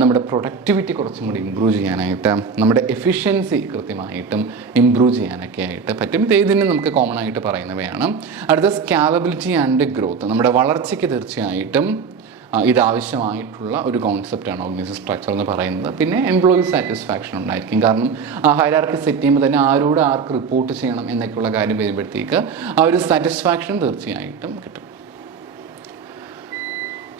നമ്മുടെ പ്രൊഡക്ടിവിറ്റി കുറച്ചും കൂടി ഇമ്പ്രൂവ് ചെയ്യാനായിട്ട്, നമ്മുടെ എഫിഷ്യൻസി കൃത്യമായിട്ടും ഇമ്പ്രൂവ് ചെയ്യാനൊക്കെ ആയിട്ട് പറ്റും. ഇതിന് നമുക്ക് കോമൺ ആയിട്ട് പറയുന്നവയാണ്. അടുത്ത സ്കാലബിലിറ്റി ആൻഡ് ഗ്രോത്ത്. നമ്മുടെ വളർച്ചയ്ക്ക് തീർച്ചയായിട്ടും ഇതാവശ്യമായിട്ടുള്ള ഒരു കോൺസെപ്റ്റാണ് ഓർഗനൈസേഷൻ സ്ട്രക്ചർ എന്ന് പറയുന്നത്. പിന്നെ എംപ്ലോയി സാറ്റിസ്ഫാക്ഷൻ ഉണ്ടായിരിക്കും. കാരണം ഹയറാർക്കി സെറ്റ് ചെയ്യുമ്പോൾ തന്നെ ആർക്ക് റിപ്പോർട്ട് ചെയ്യണം എന്നൊക്കെയുള്ള കാര്യം വരുമ്പോഴത്തേക്ക് ആ ഒരു സാറ്റിസ്ഫാക്ഷൻ തീർച്ചയായിട്ടും കിട്ടും.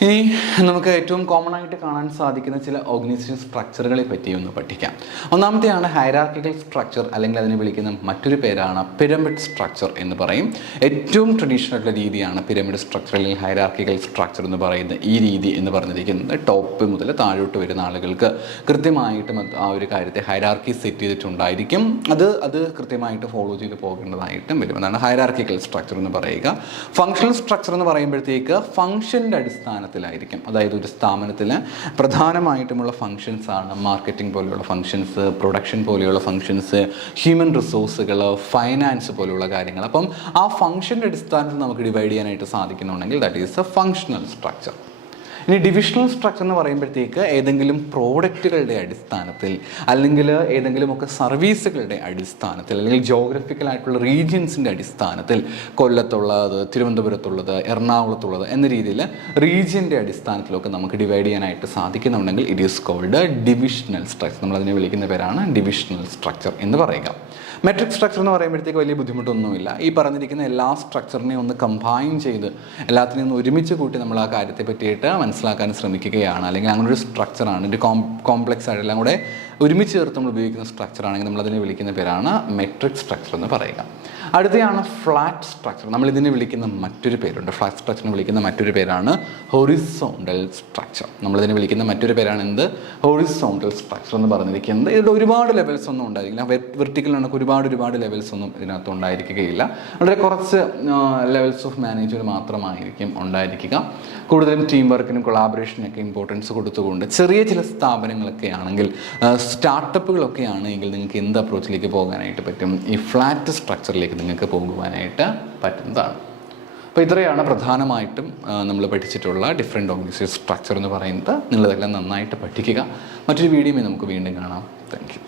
ഇനി നമുക്ക് ഏറ്റവും കോമൺ ആയിട്ട് കാണാൻ സാധിക്കുന്ന ചില ഓർഗനൈസേഷൻ സ്ട്രക്ചറുകളെ പറ്റി ഒന്ന് പഠിക്കാം. ഒന്നാമത്തെയാണ് ഹൈറാർക്കിക്കൽ സ്ട്രക്ചർ, അല്ലെങ്കിൽ അതിനെ വിളിക്കുന്ന മറ്റൊരു പേരാണ് പിരമിഡ് സ്ട്രക്ചർ എന്ന് പറയും. ഏറ്റവും ട്രഡീഷണൽ രീതിയാണ് പിരമിഡ് സ്ട്രക്ചർ അല്ലെങ്കിൽ ഹൈറാർക്കിക്കൽ സ്ട്രക്ചർ എന്ന് പറയുന്നത്. ഈ രീതി എന്ന് പറഞ്ഞിരിക്കുന്നത് ടോപ്പ് മുതൽ താഴോട്ട് വരുന്ന ആളുകൾക്ക് കൃത്യമായിട്ടും ആ ഒരു കാര്യത്തെ ഹൈറാർക്കി സെറ്റ് ചെയ്തിട്ടുണ്ടായിരിക്കും. അത് കൃത്യമായിട്ട് ഫോളോ ചെയ്ത് പോകേണ്ടതായിട്ടും വരും. അതാണ് ഹൈറാർക്കിക്കൽ സ്ട്രക്ചർ എന്ന് പറയുക. ഫങ്ഷണൽ സ്ട്രക്ചർ എന്ന് പറയുമ്പോഴത്തേക്ക് ഫങ്ഷൻ്റെ അടിസ്ഥാനത്തിലായിരിക്കും. അതായത് ഒരു സ്ഥാപനത്തിൽ പ്രധാനമായിട്ടുമുള്ള ഫങ്ഷൻസ് ആണ് മാർക്കറ്റിംഗ് പോലെയുള്ള ഫങ്ഷൻസ്, പ്രൊഡക്ഷൻ പോലെയുള്ള ഫങ്ഷൻസ്, ഹ്യൂമൻ റിസോഴ്സുകൾ, ഫൈനാൻസ് പോലെയുള്ള കാര്യങ്ങൾ. അപ്പം ആ ഫങ്ഷൻ്റെ അടിസ്ഥാനത്തിൽ നമുക്ക് ഡിവൈഡ് ചെയ്യാനായിട്ട് സാധിക്കുന്നുണ്ടെങ്കിൽ that is a functional structure. ഇനി ഡിവിഷണൽ സ്ട്രക്ചർ എന്ന് പറയുമ്പോഴത്തേക്ക് ഏതെങ്കിലും പ്രോഡക്റ്റുകളുടെ അടിസ്ഥാനത്തിൽ, അല്ലെങ്കിൽ ഏതെങ്കിലുമൊക്കെ സർവീസുകളുടെ അടിസ്ഥാനത്തിൽ, അല്ലെങ്കിൽ ജോഗ്രഫിക്കലായിട്ടുള്ള റീജിയൻസിൻ്റെ അടിസ്ഥാനത്തിൽ, കൊല്ലത്തുള്ളത്, തിരുവനന്തപുരത്തുള്ളത്, എറണാകുളത്തുള്ളത് എന്ന രീതിയിൽ റീജിയൻ്റെ അടിസ്ഥാനത്തിലൊക്കെ നമുക്ക് ഡിവൈഡ് ചെയ്യാനായിട്ട് സാധിക്കുന്നുണ്ടെങ്കിൽ it is called divisional structure. നമ്മളതിനെ വിളിക്കുന്ന പേരാണ് ഡിവിഷണൽ സ്ട്രക്ചർ എന്ന് പറയുക. മെട്രിക് സ്ട്രക്ചർ എന്ന് പറയുമ്പോഴത്തേക്ക് വലിയ ബുദ്ധിമുട്ടൊന്നുമില്ല. ഈ പറഞ്ഞിരിക്കുന്ന എല്ലാ സ്ട്രക്ചറിനെയും ഒന്ന് കമ്പൈൻ ചെയ്ത് എല്ലാത്തിനെയും ഒന്ന് ഒരുമിച്ച് കൂട്ടി നമ്മൾ ആ കാര്യത്തെ പറ്റിയിട്ട് മനസ്സിലാക്കാൻ ശ്രമിക്കുകയാണ്. അല്ലെങ്കിൽ അങ്ങനെ ഒരു സ്ട്രക്ചറാണ്, ഒരു കോംപ്ലക്സ് ആയിട്ട് എല്ലാം കൂടെ ഒരുമിച്ച് ചേർത്ത് നമ്മൾ ഉപയോഗിക്കുന്ന സ്ട്രക്ചറാണെങ്കിൽ നമ്മളതിനെ വിളിക്കുന്ന പേരാണ് മെട്രിക് സ്ട്രക്ചർ എന്ന് പറയുക. അടുത്തയാണ് ഫ്ലാറ്റ് സ്ട്രക്ചർ. നമ്മളിതിനെ വിളിക്കുന്ന മറ്റൊരു പേരുണ്ട്. ഫ്ലാറ്റ് സ്ട്രക്ചറിനെ വിളിക്കുന്ന മറ്റൊരു പേരാണ് ഹൊറിസോണ്ടൽ സ്ട്രക്ചർ. നമ്മളിതിനെ വിളിക്കുന്ന മറ്റൊരു പേരാണ് എന്ത്? ഹൊറിസോണ്ടൽ സ്ട്രക്ചർ എന്ന് പറഞ്ഞിരിക്കുന്നത്. ഇതിൽ ഒരുപാട് ലെവൽസ് ഒന്നും ഉണ്ടായിരിക്കില്ല. വെർട്ടിക്കൽ കണക്ക് ഒരുപാട് ലെവൽസ് ഒന്നും ഇതിനകത്ത് ഉണ്ടായിരിക്കുകയില്ല. വളരെ കുറച്ച് ലെവൽസ് ഓഫ് മാനേജ്മെൻറ്റ് മാത്രമായിരിക്കും ഉണ്ടായിരിക്കുക. കൂടുതലും ടീം വർക്കിനും കൊളാബറേഷനൊക്കെ ഇമ്പോർട്ടൻസ് കൊടുത്തുകൊണ്ട് ചെറിയ ചില സ്ഥാപനങ്ങളൊക്കെ ആണെങ്കിൽ, സ്റ്റാർട്ടപ്പുകളൊക്കെ ആണെങ്കിൽ നിങ്ങൾക്ക് എന്ത് അപ്രോച്ചിലേക്ക് പോകാനായിട്ട് പറ്റും? ഈ ഫ്ലാറ്റ് സ്ട്രക്ചറിലേക്ക് നിങ്ങൾക്ക് പോകുവാനായിട്ട് പറ്റുന്നതാണ്. അപ്പോൾ ഇത്രയാണ് പ്രധാനമായിട്ടും നമ്മൾ പഠിച്ചിട്ടുള്ള ഡിഫറെൻറ്റ് ഓർഗനൈസേഷൻ സ്ട്രക്ചർ എന്ന് പറയുന്നത്. നിങ്ങളിതെല്ലാം നന്നായിട്ട് പഠിക്കുക. മറ്റൊരു വീഡിയോയിൽ നമുക്ക് വീണ്ടും കാണാം. Thank you.